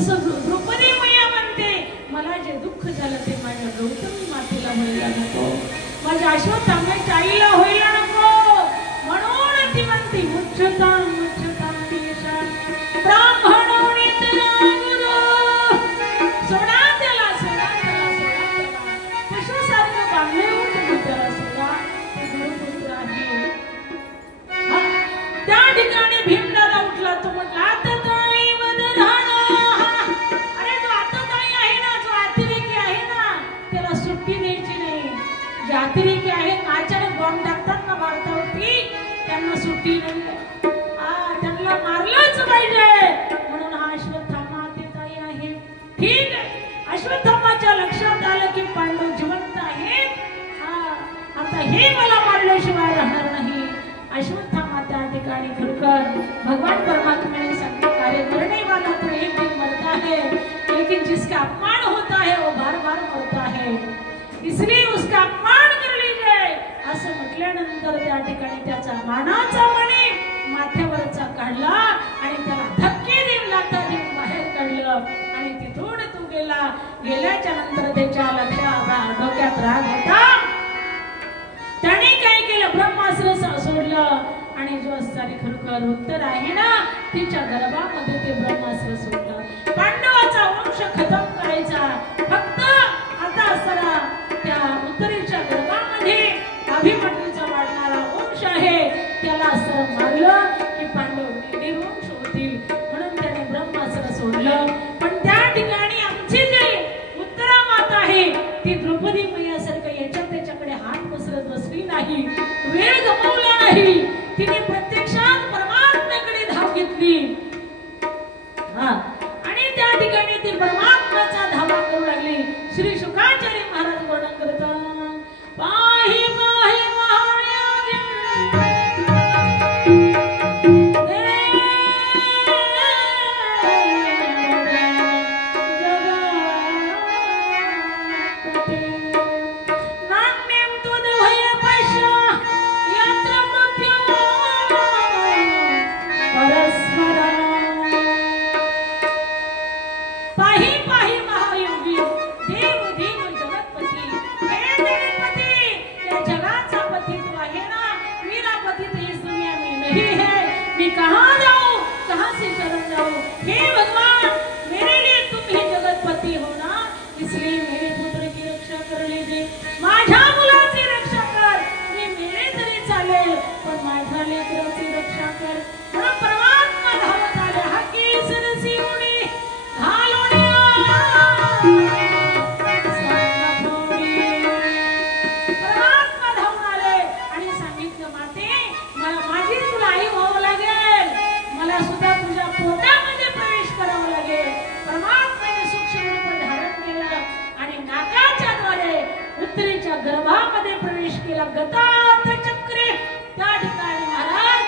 तसं द्रौपदी मैया म्हणते मला जे दुःख झालं ते माझ्या गौतमी मातेला व्हायला नको, माझ्या अश्वत्थाम्याच्या आईला व्हायला नको, म्हणून ती म्हणते मुच्छता मुच्छता देशा ब्राह्मणोनी त्याला गुरु, सोडा त्याला सोडा त्याला सोडा त्याला, पशुसारखं बांधले होते त्याला सोडा, ते गुरुपुत्र आहे. त्या ठिकाणी भीमदादा उठला, तो म्हटला आता ताई वदराणा, अरे जो आता ताई आहे ना, जो अतिरेकी आहे ना त्याला सुट्टी द्यायची नाही. जे अतिरेकी आहेत अचानक बॉम्ब टाकतात ना भारतावरती, त्यांना सुट्टी नाही, त्यांना मारलंच पाहिजे. म्हणून हा अश्वत्थामा ताई आहे. ठीक आहे, अश्वत्थामाच्या लक्षात आलं की पांडव जिवंत आहेत, आता हे मला मारल्याशिवाय राहणार नाही. अश्वत्थामा त्या ठिकाणी खरोखर भगवान परमात्मा ने सांगितलं कार्य करने वाला तो एक दिन मरता है, लेकिन जिसका अपमान होता है वो बार बार मरता है, इसलिए उसका अपमान कर लीजिए. असं म्हटल्यानंतर त्या ठिकाणी त्याचा मानाचा मणी माथ्यावरचा काढला आणि त्याला धक्के देऊन लाथा देऊन बाहेर काढलं आणि तिथून तो गेला. गेल्याच्या नंतर त्याच्या लक्षात डोक्यात राग होता. त्याने काय केलं, ब्रह्मास्त्र सोडलं आणि जो असणारी खरोखर उत्तर आहे ना तिच्या गर्भामध्ये ते ब्रह्मास्त्र सोडलं. पांडवाचा वंश खतम करायचा, फक्त आता असताना त्या उत्तरेच्या गर्भामध्ये अभिमन्यूचा वाढणारा वंश आहे त्याला असं मारलं की पांडव निर्वंश होतील, म्हणून त्याने ब्रह्मास्त्र सोडलं. पण त्या ठिकाणी आमची जी उत्तरा माता आहे ती द्रौपदी मैयासारखं याच्या त्याच्याकडे हात पसरत बसली नाही, वेळ गमावला नाही, तिने प्रत्यक्षात परमात्म्याकडे धाव घेतली. आणि त्या ठिकाणी ती परमात्म्याचा धावा करू लागली. श्री शुकाचार्य महाराज वर्णन करतात, पाहि पाहि महायोगी कहां जाऊं, कहां से शरण जाऊं, हे भगवान मेरे लिए तुम ही जगतपति हो ना, इसलिए मेरे पुत्र की रक्षा कर लीजिए, माझ्या मुलाची रक्षा कर, मी मेरे तरी चालेल पण माझ्या लेकराची रक्षा कर. म्हणून परमात्मा धावत आले, हाकी सरसी उडी घालून परमात्मा धावून आले आणि सांगितलं माते माझी तुला आई व्हावं लागेल, मला सुद्धा तुझ्या पोटामध्ये प्रवेश करावा लागेल. परमात्म्याने सूक्ष्म रूप धारण केलं आणि नाकाच्या द्वारे उत्तरेच्या गर्भामध्ये प्रवेश केला. गतात चक्रे त्या ठिकाणी महाराज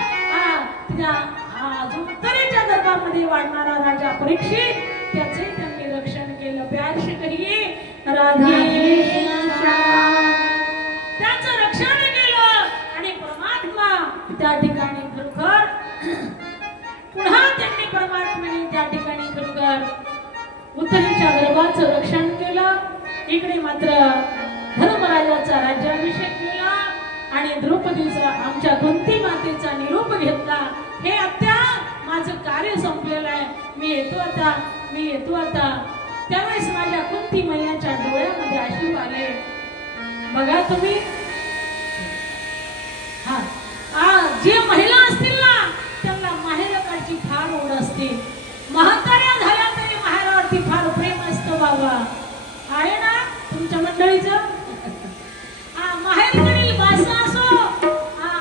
जो उत्तरेच्या गर्भामध्ये वाढणारा राजा परीक्षित त्याचे त्यांनी रक्षण केलं. प्यार से कहिए राधे त्याचं रक्षण केलं आणि परमात्मा त्या ठिकाणी खरोखर पुन्हा त्यांनी परमात्म्याने त्या ठिकाणी खरोखर उत्तरेच्या गर्भाचं रक्षण केलं. इकडे मात्र धर्मराजाचा राज्याभिषेक केला आणि द्रौपदीचा आमच्या कुंती मातेचा निरोप घेतला. हे आत्या माझं कार्य संपलेलं आहे, मी येतो आता, मी येतो आता. त्यावेळेस माझ्या कुंती मैयाच्या डोळ्यामध्ये अश्रू आले. बघा तुम्ही, जे महिला असतील ना त्यांना माहेरकडची फार ओढ असते. म्हाताऱ्या झाल्या तरी माहेरावरती फार प्रेम असतं. बाबा आहे ना तुमच्या मंडळीचं, माहेरकडील वासा असो,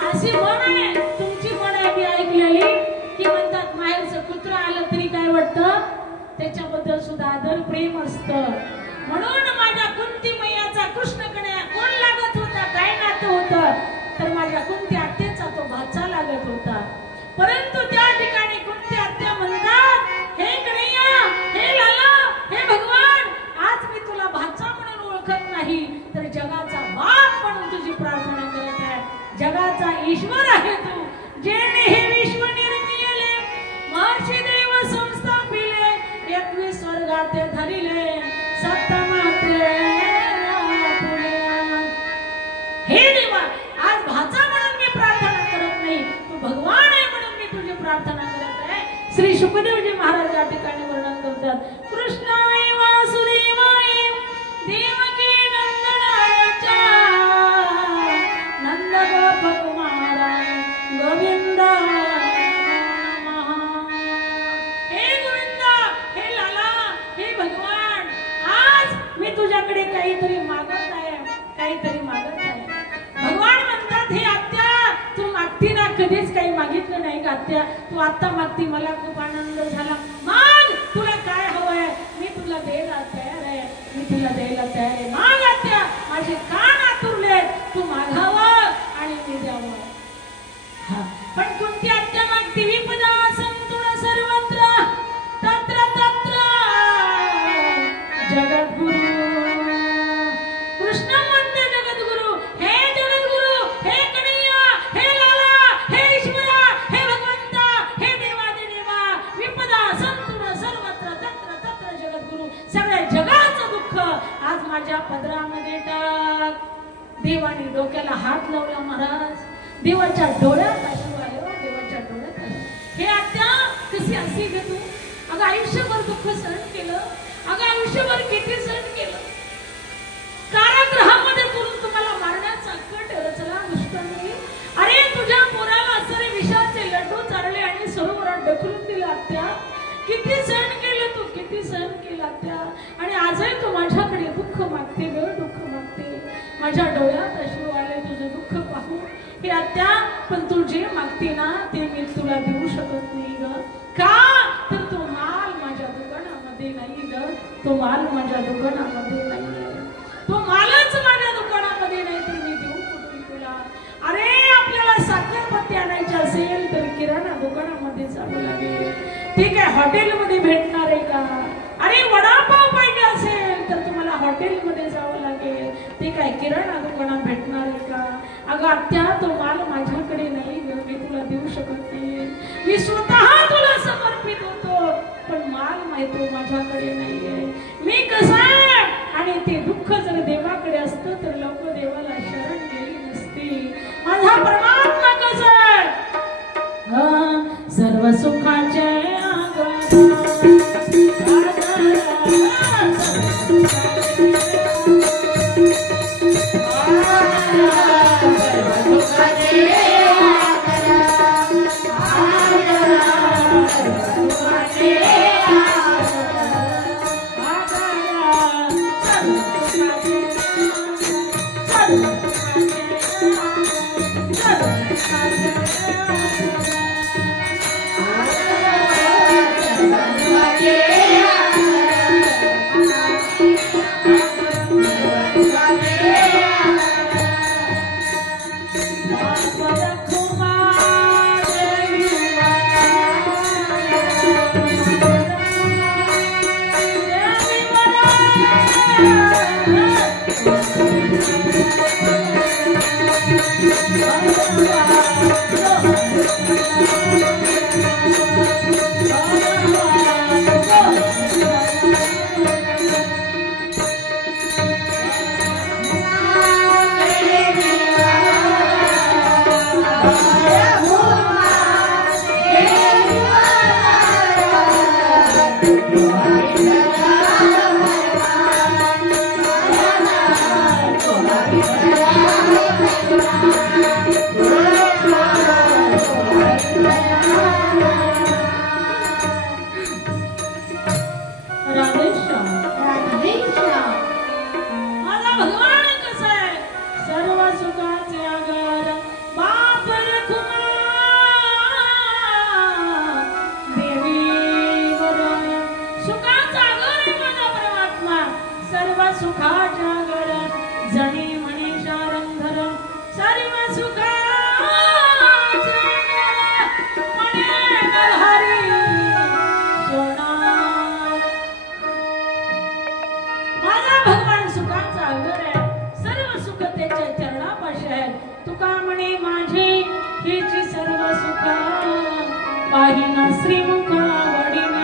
अशी म्हण आहे, तुमची म्हण आहे मी ऐकलेली की म्हणतात माहेरचं कुत्र आलं तरी काय वाटतं, त्याच्याबद्दल सुद्धा आदर प्रेम असतं. म्हणून माझ्या कुंती मैयाचा कृष्णकडे कोण लागत होता, काय नातं होतं, तर माझ्या कुंती आत्याचा तो भाचा लागत होता. परंतु त्या ठिकाणी कुंती आत्या म्हणतात, हे कन्हैया, हे लाला, हे भगवान, आज मी तुला भाचा म्हणून ओळखत नाही तर जगाचा बाप म्हणून तुझी प्रार्थना करत आहे. जगाचा ईश्वर आहे तू, जेणे हे विश्व निर्मिले, महर्षी देव संस्थापिले, 21 श्री सुखदेवजी महाराज या ठिकाणी वर्णन करतात. कृष्णाय वासुदेवाय देवकी नंदनाच्या नंद गोप कुमाराय गोविंदा नमः. हे गोविंदा, हे लाला, हे भगवान, आज मी तुझ्याकडे काहीतरी मागत आहे, काहीतरी मागत आहे. भगवान म्हणतात, हे आत्या, तू मागती ना, कधीच काही मागितलं नाही का आत्या, तू आता मागती, मला खूप आनंद झाला. माग, तुला काय हवंय, मी तुला द्यायला तयार आहे, मी तुला द्यायला तयार आहे. माग आत्या, माझे कान आतुरले, तू मागावं आणि मी द्यावं. हा, पण कोणती आत्या मागती? विपदा संतुण सर्वत्र तत्र तत्र जगद्गुरु कृष्ण म्हणते, जगद्गुरु, हे जगद्गुरु, हे कन्हैया, हे लाला, हे ईश्वरा, हे भगवंता, हे देवादि देवा, विपदा संतुण सर्वत्र तत्र तत्र जगद्गुरु, सगळ्या जगाचं दुःख आज माझ्या पदरामध्ये टाक. देवाने डोक्याला हात लावला महाराज. देवाच्या डोळ्यात अश्रू आले, देवाच्या डोळ्यात आले. हे आत्या, कशी अशी ग तू? अगं आयुष्यभर दुःख सहन केलं, अगं आयुष्यभर किती सहन केलं. कारागृहामध्ये करून तुम्हाला मारण्याचा कट रचला दुष्टांनी. अरे तुझ्या पोराला असरे विषाचे लड्डू चारले आणि सरोवरात ढकलून दिलं आत्या. किती सहन केलं तू, किती सहन केलं आत्या. आणि आजही तू माझ्याकडे दुःख मागते ग, दुःख मागते. माझ्या डोळ्यात अश्रू आले तुझं दुःख पाहून. हे आत्या, पण तू जे मागते ना ते मी तुला देऊ शकत नाही ग. का तर तो माल माझ्या दुकानामध्ये नाही ग, तो माल माझ्या दुकानामध्ये नाही, तो मालच माझ्या दुकानामध्ये नाही, तर मी देऊ कुठून तुला? अरे आपल्याला साखरपत्ती आणायची असेल तर किराणा दुकानामध्ये जावं लागेल. ठीक आहे, हॉटेलमध्ये भेटणार आहे का? अरे वडापाव पाहिजे असेल तर तुम्हाला हॉटेलमध्ये जावं लागेल. ठीक आहे, किराणा दुकानात भेटणार आहे का? अगं आत्या, तो माल माझ्याकडे नाही ग, मी तुला देऊ शकत नाही. मी स्वतः तुला समर्पित होतो, पण माल माहिती माझ्याकडे नाहीये. मी कसं आहे, आणि ते दुःख जर देवाकडे असतं तर लोक देवाला शरण गेली नसती. माझा परमात्मा कसा आहे? सर्व सुखाचे पाहिना श्रीमुखावडीने.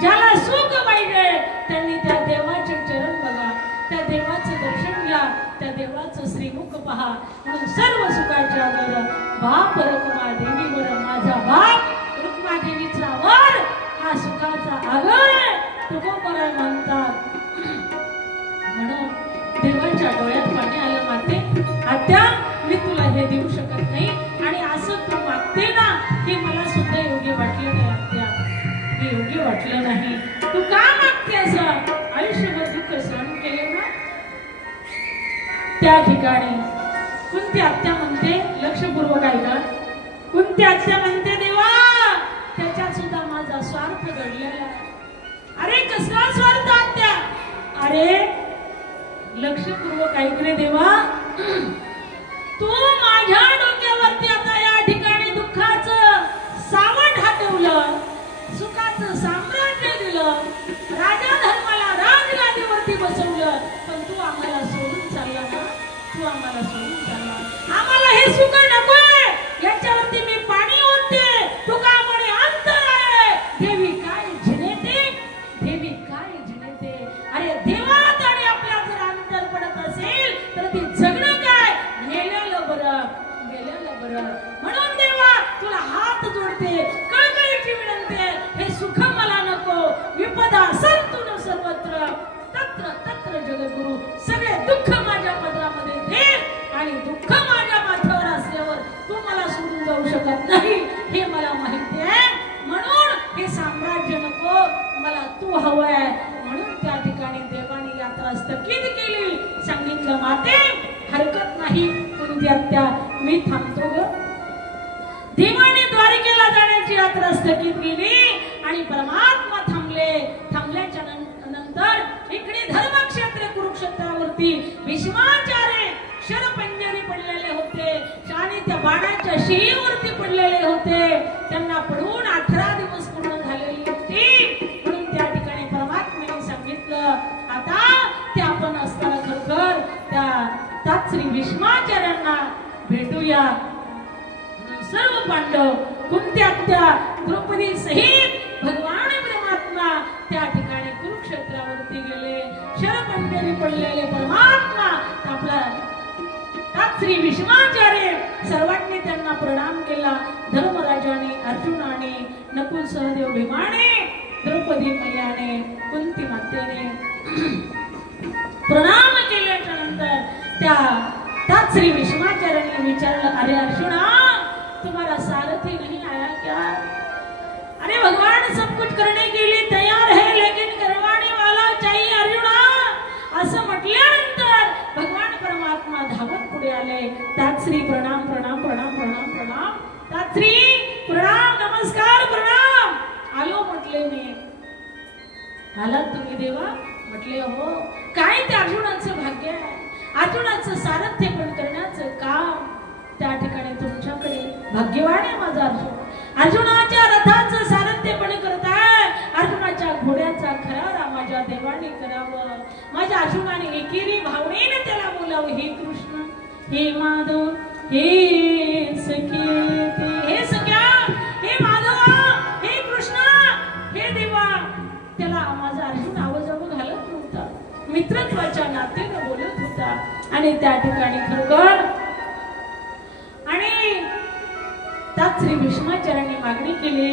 ज्याला सुख पाहिजे त्यांनी त्या देवाचे चरण बघा, त्या देवाचे दर्शन घ्या, त्या देवाचं श्रीमुख पहा. म्हणून सर्व सुखाच्या वर बाप रुक्मा देवीवर माझा बाप रुक्मा देवी हे देऊ शकत नाही आणि असं तू मागते ना हे मला सुद्धा योग्य वाटलं नाही आत्या, हे योग्य वाटलं नाही. तू का मागते असं? आयुष्यभर दुःख सहन केले ना. त्या ठिकाणी कुंती आत्या म्हणते, लक्षपूर्वक ऐका, कुंती आत्या म्हणते देवा त्याच्यात सुद्धा माझा स्वार्थ घडलेला आहे. अरे कसला स्वार्थ आत्या? अरे लक्षपूर्वक ऐक रे देवा, तू माझ्या डोक्यावरती आता या ठिकाणी दुःखाचं सावट हटवलं, सुखाचं साम्राज्य दिलं, राजा धर्माला राजगादीवरती बसवलं, पण तू आम्हाला सोडून चालला ना, तू आम्हाला सोडून चालला. आम्हाला हे सुख नकोय, याच्यावरती मी पाणी ओतते, तुका म्हणे अंतर आहे. देवी काय झिनेते, देवी काय झिनेते. अरे देवात आणि आपल्या जर अंतर पडत असेल तर ती जगणं काय, मेलेलं बरं, मेलेलं बरं. म्हणून देवा तुला हात जोडते, कळकळीची विनंती, हे सुख मला नको. विपदा संतून सर्वत्र तत्र तत्र जगद्गुरु. सगळे दुःख माझ्या पदरामध्ये दे आणि दुःख माझ्या माथ्यावर असल्यावर तू मला सोडून जाऊ शकत नाही हे मला माहिती आहे. म्हणून हे साम्राज्य नको, मला तू हवंय. म्हणून त्या ठिकाणी देवाने यात्रा स्थगित केली. सांगितलं माते हरकत नाही, कुंती आत्या मी थांबतो ग. देवाने द्वारकेला जाण्याची यात्रा स्थगित केली आणि परमात्मा थांबले. थांबल्याच्या नंतर इकडे धर्मक्षेत्र कुरुक्षेत्रावरती भीष्माचार्य शरपंजरी पडलेले होते आणि त्या बाणाच्या शिळीवरती पडलेले होते. त्यांना पडून 18 दिवस पूर्ण झालेली होती. म्हणून त्या ठिकाणी परमात्म्याने सांगितलं आता ते आपण असताना खरोखर त्या श्री भीष्माचार्यांना भेटूया. सर्व पांडव कुंती आत्या द्रौपदी सहित भगवान परमात्मा त्या ठिकाणी कुरुक्षेत्रावरती गेले. शरपंजरी पडलेले परमात्मा आपला श्री भीष्माचार्य सर्वांनी त्यांना प्रणाम केला. धर्मराजाने, अर्जुनाने, नकुल सहदेव भीमाने, द्रौपदी मैयाने, कुंती मातेने प्रणाम केल्याच्या नंतर त्या श्री भीष्माचार्यांनी विचारलं, अरे अर्जुना तुम्हारा सारथी नहीं आया क्या? अरे भगवान सब कुछ करने के लिए तैयार है लेकिन करवाने वाला चाहिए अर्जुना. असं म्हटल्यानंतर भगवान परमात्मा धावत पुढे आले. तात्श्री प्रणाम प्रणाम प्रणाम प्रणाम प्रणाम. तात्श्री प्रणाम नमस्कार प्रणाम. आलो म्हटले मी. आलात तुम्ही देवा? म्हटले हो. काय ते अर्जुनाचं भाग्य आहे, अर्जुनाचं सारथ्य पण करण्याचं काम त्या ठिकाणी तुमच्याकडे. भाग्यवान आहे माझा अर्जुन. अर्जुनाच्या रथाचं सारथ्य पण करताय, अर्जुनाच्या घोड्याचा खरारा माझ्या देवाने करावं. माझ्या अर्जुनाने एकेरी भावनेने त्याला बोलावं, हे कृष्ण, हे माधव, हे सखे, हे सख्या, हे माधवा, हे कृष्ण, हे देवा. त्याला माझा अर्जुन आवाजावर घालत नव्हता, मित्रत्वाच्या नात्याने बोलत होता. आणि त्या ठिकाणी खरोखर आणि त्यात श्री भीष्माचार्यांनी मागणी केली,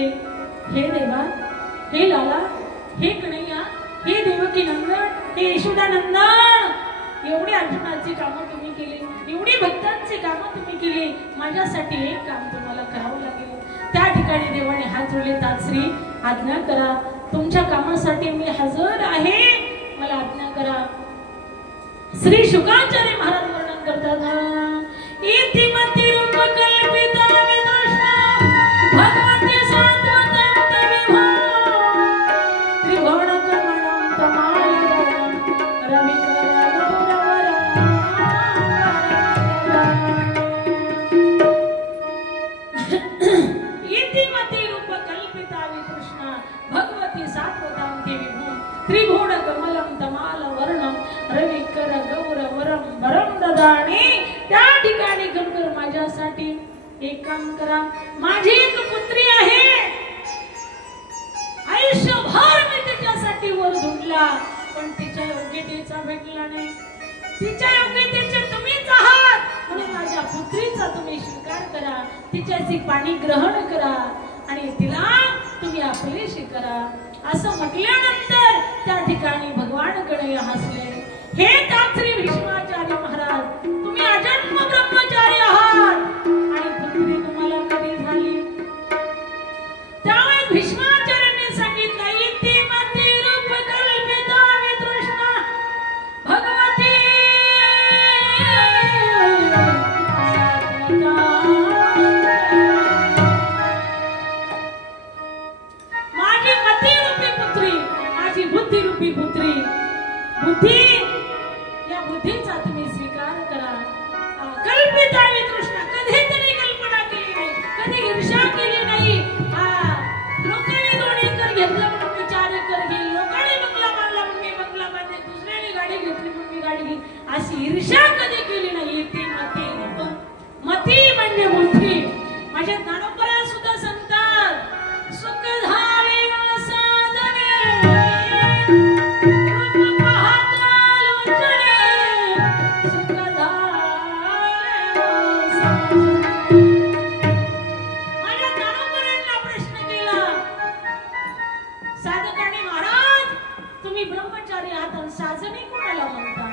हे देवा, हे लाला, हे कन्हैया, हे देवकी नंदन, हे यशोदानंदन, एवढी अर्जुनाची कामं तुम्ही केली, एवढी भक्तांची कामं तुम्ही केली, माझ्यासाठी एक काम तुम्हाला करावं लागेल. त्या ठिकाणी देवाने हात जोडले. तात्श्री आज्ञा करा, तुमच्या कामासाठी मी हजर आहे, मला आज्ञा करा. श्री शुकाचार्य महाराज वर्णन करतात, इतिमती रूप कल्पिता विदुष्ण भगवती सात्वतं विभो त्रिभुवन कमलं तमालवनं रविकर गौरवरं. इतिमती रूप कल्पिता विदुष्ण भगवती सात्वतं विभो त्रिभुवन कमलं तमालवनं रविकर गौरवरं वरं ददामि. त्या ठिकाणी खरोखर माझ्यासाठी एक काम करा. माझी एक पुत्री आहे, आयुष्यभर मी तिच्यासाठी वर धुंडला, पण तिच्या योग्यतेचा भेटला नाही. तिच्या योग्यतेचे तुम्हीच आहात, म्हणून माझ्या पुत्रीचा तुम्ही स्वीकार करा, तिच्याची पाणी ग्रहण करा आणि तिला तुम्ही आपलेशी करा. असं म्हटल्यानंतर त्या ठिकाणी भगवान कन्हैया हसले. हे तात्श्री भीष्माचार्य महाराज, तुम्ही अजन्म ब्रह्मचारी आहात, भीष्माचार्यांनी सांगितलं इतिमती रूप कल्पिता वितृष्णा भगवती माझी मती रूपी पुत्री, माझी बुद्धी रूपी पुत्री, बुद्धी या बुद्धीचा तुम्ही स्वीकार करा. कल्पिता वितृष्णा, कधी तरी कल्पना केली नाही, कधी ईर्ष्या केली नाही. लोकांनी 2 एकर घेतलं म्हणून मी 4 एकर घेईल, लोकांनी बंगला बांधला म्हणून मी बंगला बांधेल, दुसऱ्याने गाडी घेतली म्हणून मी गाडी घेईल, अशी ईर्ष्या कधी केली नाही. ती मती रूप, मती म्हणजे बुद्धी. माझ्या ज्ञानोबराया सुद्धा सांगतात सुख झाले साधने रूप पाहता लोचने, सुख झाले साधने. माझ्या ज्ञानोबरायांना प्रश्न केला साधकाने, महाराज तुम्ही ब्रह्मचारी आहात आणि साजणी कोणाला म्हणतात?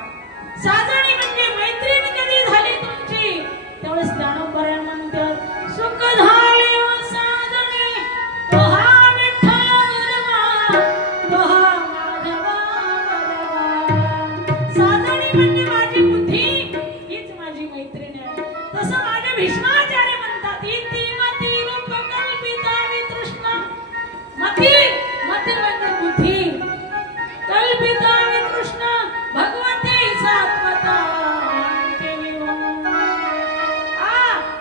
साजणी म्हणजे मैत्रीण कधी झाली तुमची? त्यावेळेस ज्ञानोबराय म्हणतात सुख झाले साधने तोहा विठ्ठल वरवा, तोहा माधवा वरवा. साधणी म्हणजे माझी बुद्धी, हीच माझी मैत्रीण आहे. तसं माझे भीष्माचार्य म्हणतात इतिमती रूप कल्पिता वितृष्णा. मती, मती म्हणजे बुद्धी, कल्पिता वितृष्णा भगवती सात्वता.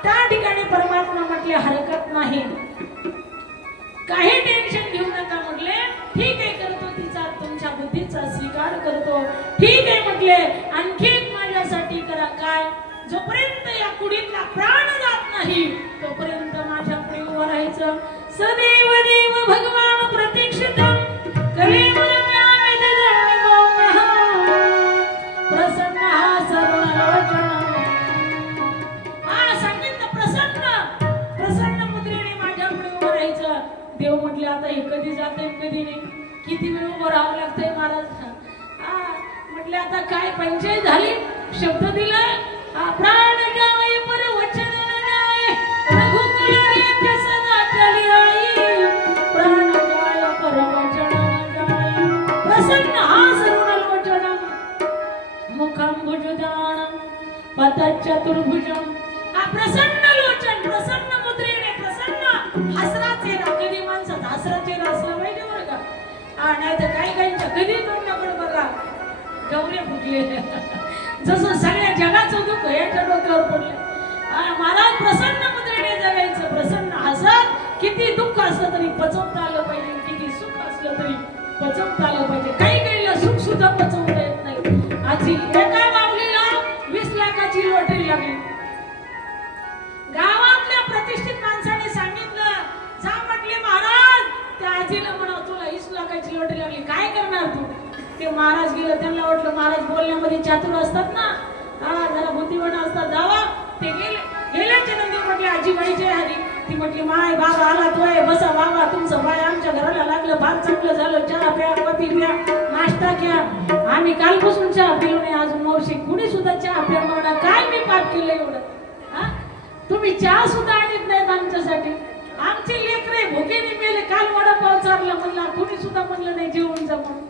त्या ठिकाणी परमात्मा म्हटले हरकत नाही, काही टेन्शन घेऊ नका म्हटले. ठीक आहे करतो तिचा, तुमच्या बुद्धीचा स्वीकार करतो. ठीक आहे म्हटले, आणखी माझ्यासाठी करा. काय? जोपर्यंत या कुडीतला प्राण जात नाही तोपर्यंत माझ्या पुढे उभं राहायचं. सदैव देव भगवान प्रतीक्षितम् कलेवर व्याविद जन्मभूम्यः प्रसन्नः सर्वलोचनः. सांगितलं प्रसन्न, प्रसन्न मुद्रेने माझ्या पुढे उभं राहायचं. देव म्हटले आता हे कधी जाते कधी नाही, किती वेळ उभं राहावं लागतंय महाराज. म्हटले आता काय पंचायत झाली, शब्द दिलाय प्राण जाय पर वचन जाय रघुकुल रीत सदा चली आई, प्राण जाय पर वचन जाय प्रसन्न हा सर्वलोचनम् मुखं भुजदानं पतचतुर्भुजम्. प्रसन्न लोचन, प्रसन्न मुद्रेने, प्रसन्न हसरा चेहरा. कधी माणसाचा हसरा चेहरा असला पाहिजे बरं का. नाही तर काही काहींच्या कधी तोंडाकडे बघा गवरे फुटले, जसं सगळ्या जगाचं दुःख याच्या डोक्यावर पडलं. महाराज प्रसन्न मुद्रेने जगायचं, प्रसन्न हसत. किती दुःख असलं तरी पचवता आलं पाहिजे, किती सुख असलं तरी पचवता आलं पाहिजे. काही काहीला सुख सुद्धा पचवता येत नाही. आजी एका बाबलीला 20 लाखाची लॉटरी लागली. गावातल्या प्रतिष्ठित माणसाने सांगितलं, जा म्हटले महाराज त्या आजीला म्हणा तुला 20 लाखाची लॉटरी लागली, काय करणार तू? ते महाराज गेलं, त्यांना वाटलं महाराज बोलण्यामध्ये चातुर असतात ना, जरा बुद्धिवान असतात. जावा ते गेल्याच्या नंतर म्हटले आजी बाईचे हरी. ती म्हटली माय बाबा आला तोय, बसा बाबा तुमचं बाय आमच्या घराला लागलं, फार चांगलं झालं, चहा प्या, कॉफी प्या, नाश्ता घ्या. आम्ही कालपासून चहा पिलो नाही अजून. मावशी कुणी सुद्धा चहा प्या म्हणा, काय मी पाप केलं एवढं? तुम्ही चहा सुद्धा आणत नाहीत आमच्यासाठी. आमचे लेकरे भुकेने मेले, काल वडापाव चारला म्हणला, कुणी सुद्धा म्हणलं नाही जेवून जा म्हणून.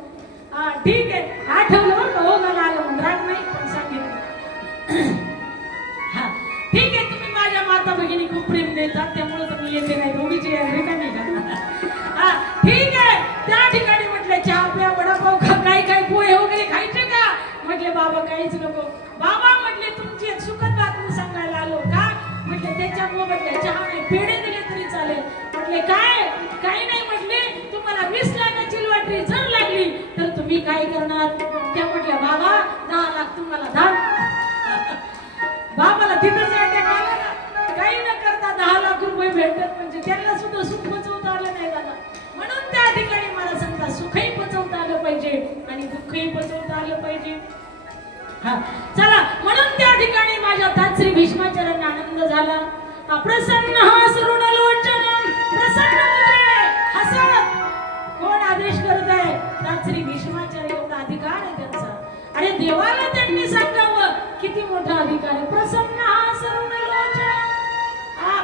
ठीक आहे आठवलं बरं का, हो मला आलं म्हणून राग नाही, पण सांगितलं. ठीक आहे तुम्ही माझ्या माता भगिनी खूप प्रेम देतात त्यामुळे तुम्ही येते नाही, दोघीची रिकामी का? ठीक आहे. त्या ठिकाणी म्हटलं चहा प्या, वडापाव खा, काय पोहे वगैरे खायचे का? म्हटले बाबा काहीच नको. बाबा म्हटले तुमची एक सुखद बातमी सांगायला आलो. का? म्हटले त्याच्या मोबदल्यात चहा नाही पेढे दिले तरी चालेल. म्हटले काय? काही नाही म्हटले तुम्हाला 20 लाखाची लॉटरी जर लागली तर तुम्ही काय करणार? त्या म्हटल्या बाबा 10 लाख तुम्हाला दान. बाबाला तिथंच अटॅक आला ना, काही न करता 10 लाख रुपये भेटत म्हणजे त्यांना सुद्धा सुख पचवता आलं नाही दादा. म्हणून त्या ठिकाणी मला सांगता सुखही पचवता आलं पाहिजे आणि दुःखही पचवता आलं पाहिजे. चला म्हणून त्या ठिकाणी माझ्या तात्श्री भीष्माचार्यांना आनंद झाला. प्रसन्न हा सरुण लोचन, प्रसन्न मुद्रेने हसत. कोण आदेश करत आहे? तात्श्री भीष्माचार्य. एवढा अधिकार आहे त्यांचा. अरे देवाला त्यांनी सांगावं किती मोठा अधिकार आहे. प्रसन्न हा सरुण लोचन,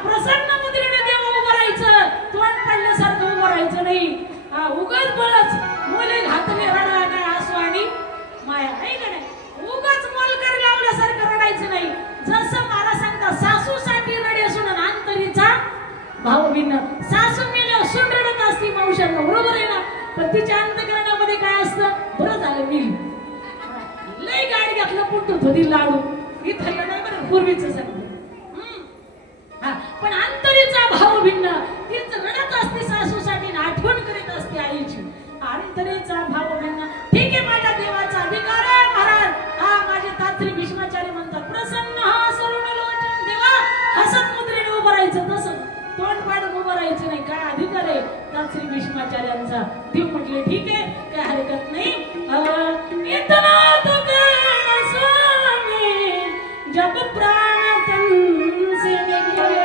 प्रसन्न मुद्रेने देव उभं राहायचं, तोंड पडल्यासारखं उभं राहायचं. भाऊ भिन्न सासू मेल्या सून रडत असती मावशांना बरोबर आहे ना पण तिच्या अंतकरणामध्ये काय असतं बरं झालं मिल लय गाडी घातलं पुटत होती लाडू इथं नाही बरं पूर्वीच सांगतो पण अंतरीचा भाव भिन्न तीच रडत असते सासूसाठी आठवण करीत असते आईची अंतरीचा भाव भिन्न ठीक आहे माझ्या देवाचा अधिकार आहे महाराज हा माझे तात्री भीष्माचार्य म्हणतात प्रसन्न हा सरुण लोचन देवा हसत मुद्रेने उभं राहायचं तसं तोंड पाडून उभं राहायचं नाही काय अधिकार आहे तात्री भीष्माचार्यांचा देव म्हटले ठीक आहे काय हरकत नाही इतना तो कर्ण स्वामी जब प्राण तन से निकले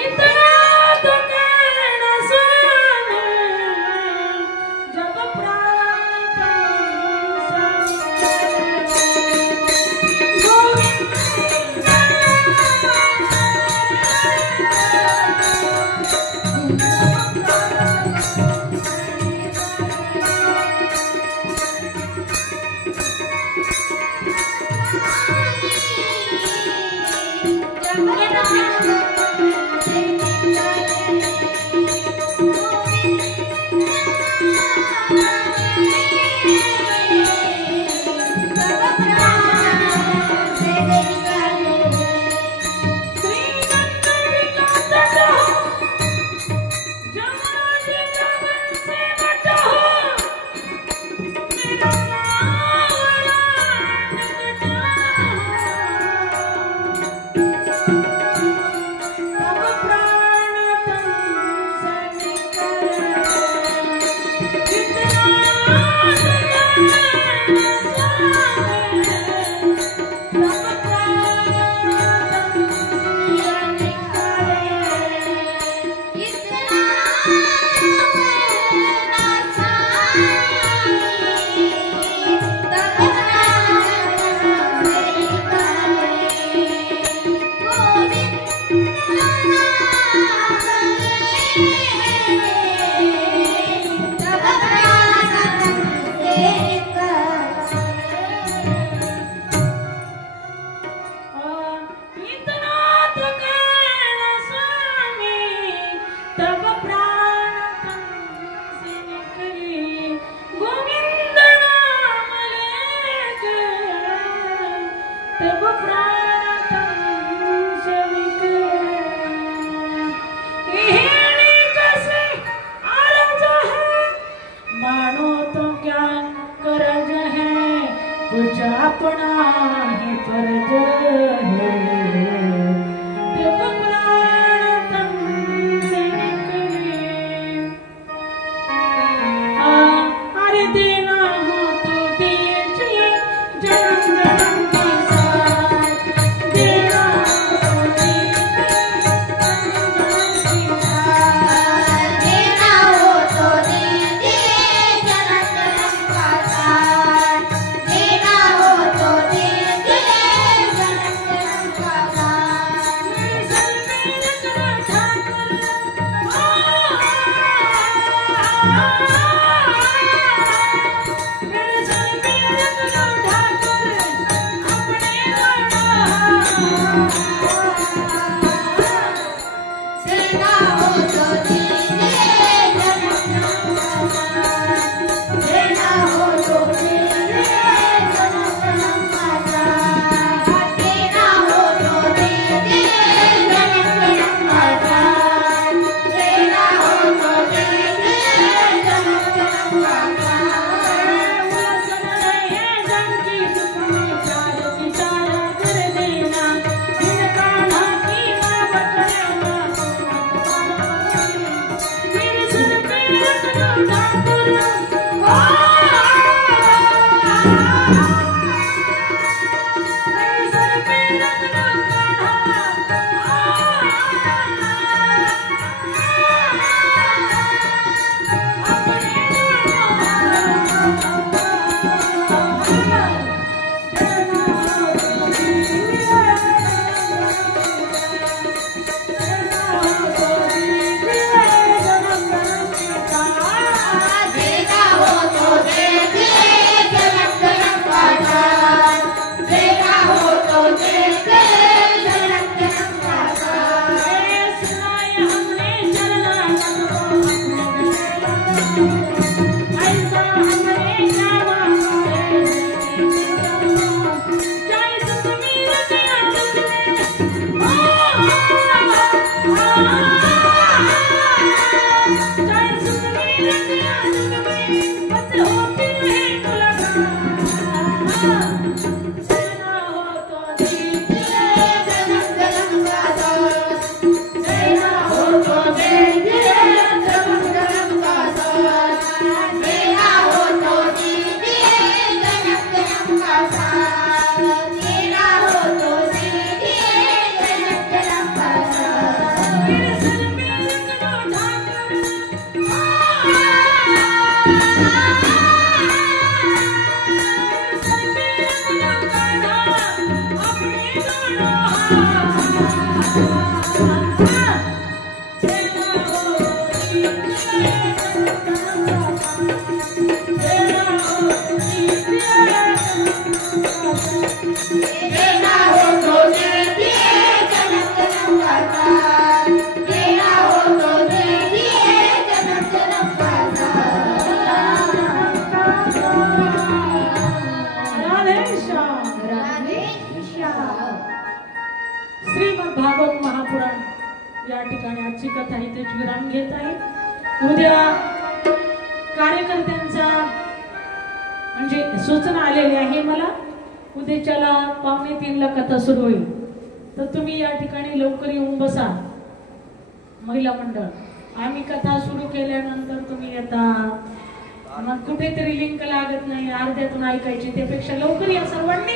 इतना तो कहना स्वामी जब प्राण तन से गोविंद देना हो तो उद्या कार्यकर्त्यांचा म्हणजे सूचना आलेली आहे मला, उद्याच्याला 2:45 कथा सुरू होईल, तर तुम्ही या ठिकाणी लवकर येऊन बसा. महिला मंडळ आम्ही कथा सुरू केल्यानंतर तुम्ही येता, मग कुठेतरी लिंक लागत नाही, अर्ध्यातून ऐकायची, त्यापेक्षा लवकर या सर्वांनी.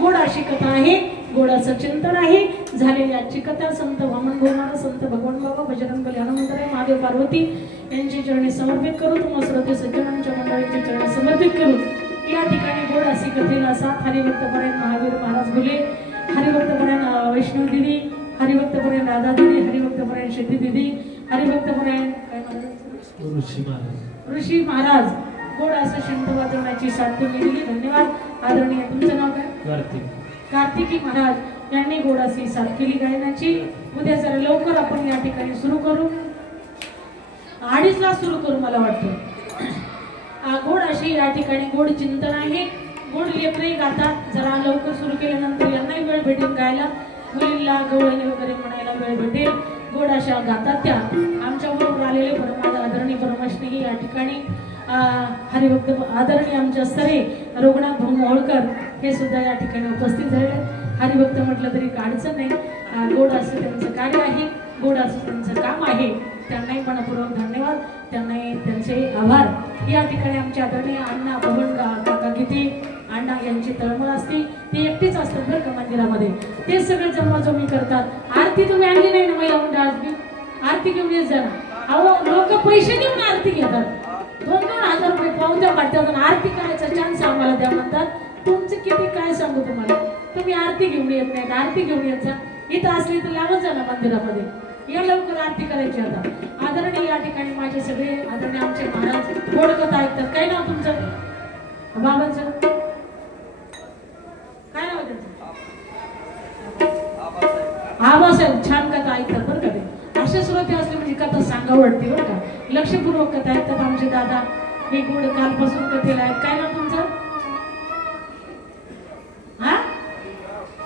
गोड अशी कथा आहे, गोड असं चिंतन आहे. झालेली आजची कथा संत वामन गोमारा, संत भगवान बाबा, बजरंग बली हनुमंतराय, महादेव पार्वती यांची चरणी समर्पित करू, तुम्हा श्रोते सज्जनांच्या मंडळींची चरणी समर्पित करू. या ठिकाणी गोड अशी कथेला साथ हरिभक्तपरायण महावीर महाराज गुले, हरिभक्तपरायण वैष्णव दिदी, हरिभक्तपरायण राधा दिदी, हरिभक्तपरायण शेती दिदी, हरिभक्तपरायण काय महाराज ऋषी महाराज. गोड असं शिंट वाजवण्याची साथ तुम्ही दिली, धन्यवाद. आदरणीय तुमचं नाव काय? कार्तिकी महाराज यांनी गोड अशी साथ केली गायनाची. उद्या जरा लवकर आपण या ठिकाणी सुरू करू, 2:30ला सुरू करू मला वाटतं. गोड अशी या ठिकाणी गोड चिंतन आहे. गोड लेकरे गातात, जरा लवकर सुरू केल्यानंतर यांनाही वेळ भेटेल गायला, मुलींना गवळणी वगैरे म्हणायला वेळ भेटेल. गोड अशा गातात त्या. आमच्या बरोबर आलेले माझा आदरणीय परमश्री या ठिकाणी हरिभक्त आदरणीय आमच्या सरे रघुनाथ भाऊ मोहोळकर हे सुद्धा या ठिकाणी उपस्थित झाले. हरिभक्त म्हटलं तरी अडचण नाही. गोड असं त्यांचं कार्य आहे, गोड असं त्यांचं काम आहे. त्यांनाही मनपूर्वक धन्यवाद, त्यांनाही त्यांचे आभार. या ठिकाणी आमचे आदरणीय अण्णा पवन काका गीते अण्णा यांची तळमळ असते, ते एकटेच असतात बरं का मंदिरामध्ये, ते सगळे जमवाजमी करतात. आरती तुम्ही आणली नाही ना महिला मंडळाची, आरती घेऊन येत जा ना. अहो लोक पैसे देऊन आरती घेतात, 2,000 रुपये पावत्या काढतात, आरती करायचा चान्स आम्हाला द्या म्हणतात. तुमचं किती काय सांगू तुम्हाला, तुम्ही आरती घेऊन येत नाहीत, आरती घेऊन येत जा. इथं असली तर लावत जा ना मंदिरामध्ये, या लवकर आरती करायची. आता आदरणीय या ठिकाणी माझे सगळे आदरणीय आमचे महाराज गोड कथा ऐकतात. काय नाव तुमचं बाबांचं? काय नाव त्यांचं? आबासाहेब. छान कथा ऐकतात बरं का ते. असे श्रोते असले म्हणजे कथा सांगावं वाटते बरं का, लक्षपूर्वक कथा ऐकतात आमचे दादा. हे गोड कालपासून कथेला आहेत. काय नाव तुमचं? हा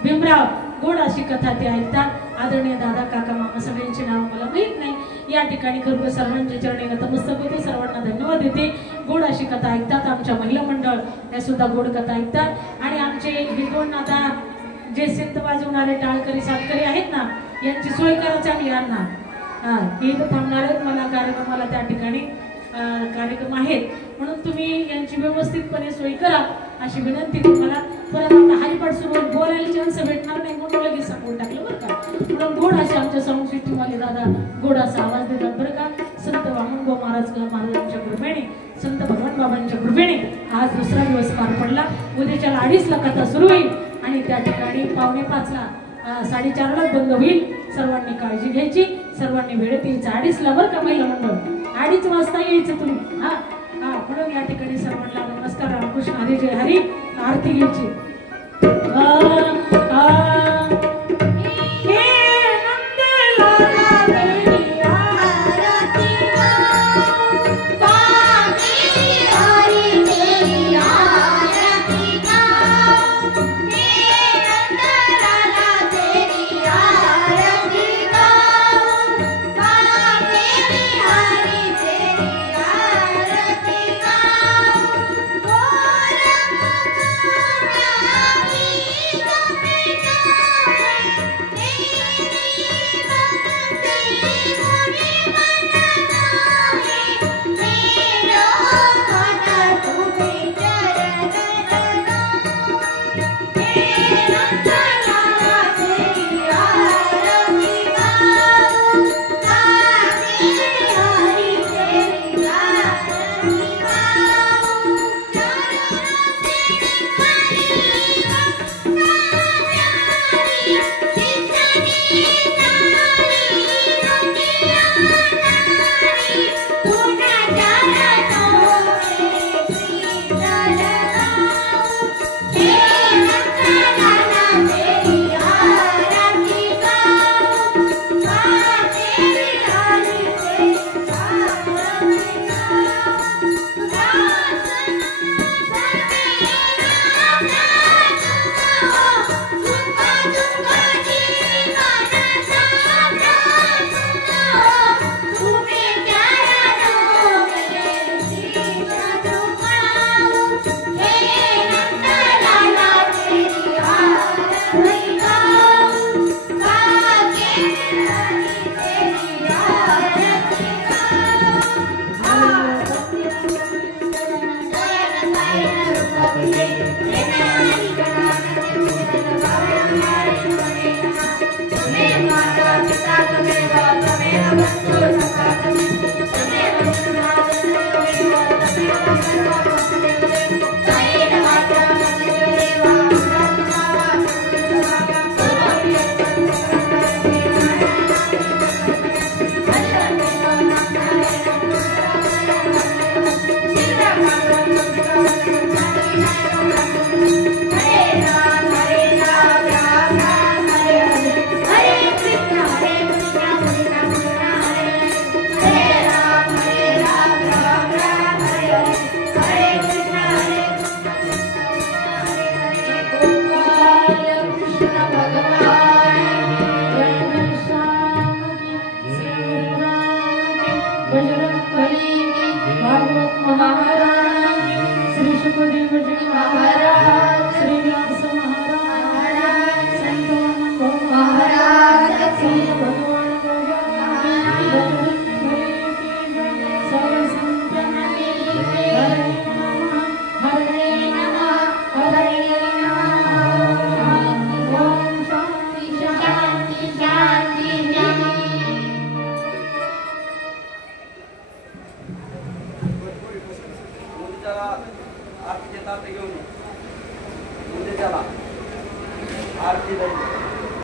भीमराव. गोड अशी कथा ते ऐकतात. आदरणीय दादा काका मामा सगळ्यांची नाव मला माहित नाही. या ठिकाणी खरोखर सर्वांच्या चरणी नतमस्तक होते, सर्वांना धन्यवाद देते. गोड अशी कथा ऐकतात. आमच्या महिला मंडळ हे सुद्धा गोड कथा ऐकतात. आणि आमचे हिंदोण आता जे सिंध वाजवणारे टाळकरी सातकरी आहेत ना, यांची सोय करा चांगली यांना. हे इथं थांबणार आहेत, मला कार्यक्रमाला त्या ठिकाणी कार्यक्रम आहेत, म्हणून तुम्ही यांची व्यवस्थितपणे सोय करा अशी विनंती तुम्हाला. परत आता हरिपाठ सुरू बोलायला चान्स भेटणार नाही म्हणून लगेच सांगून टाकलं बरं का. म्हणून गोड असे आमच्या साऊंड सिस्टीमवाले दादा गोड असा आवाज देतात बरं का. संत वामन गो महाराजांच्या कृपेने, संत भगवान बाबांच्या कृपेने आज दुसरा दिवस पार पडला. उद्याच्याला 2:30ला कथा सुरू होईल आणि त्या ठिकाणी 4:45ला 4:30ला बंद होईल. सर्वांनी काळजी घ्यायची, सर्वांनी वेळेत यायचं 2:30ला बरं का. महिला मंडळ 2:30 वाजता यायचं तुम्ही. हा हा म्हणून या ठिकाणी सर्वांना नमस्कार. रामकृष्ण हरी जय हरी. आरती घ्यायची. आरती घेऊन ये. उद्या त्याला आरती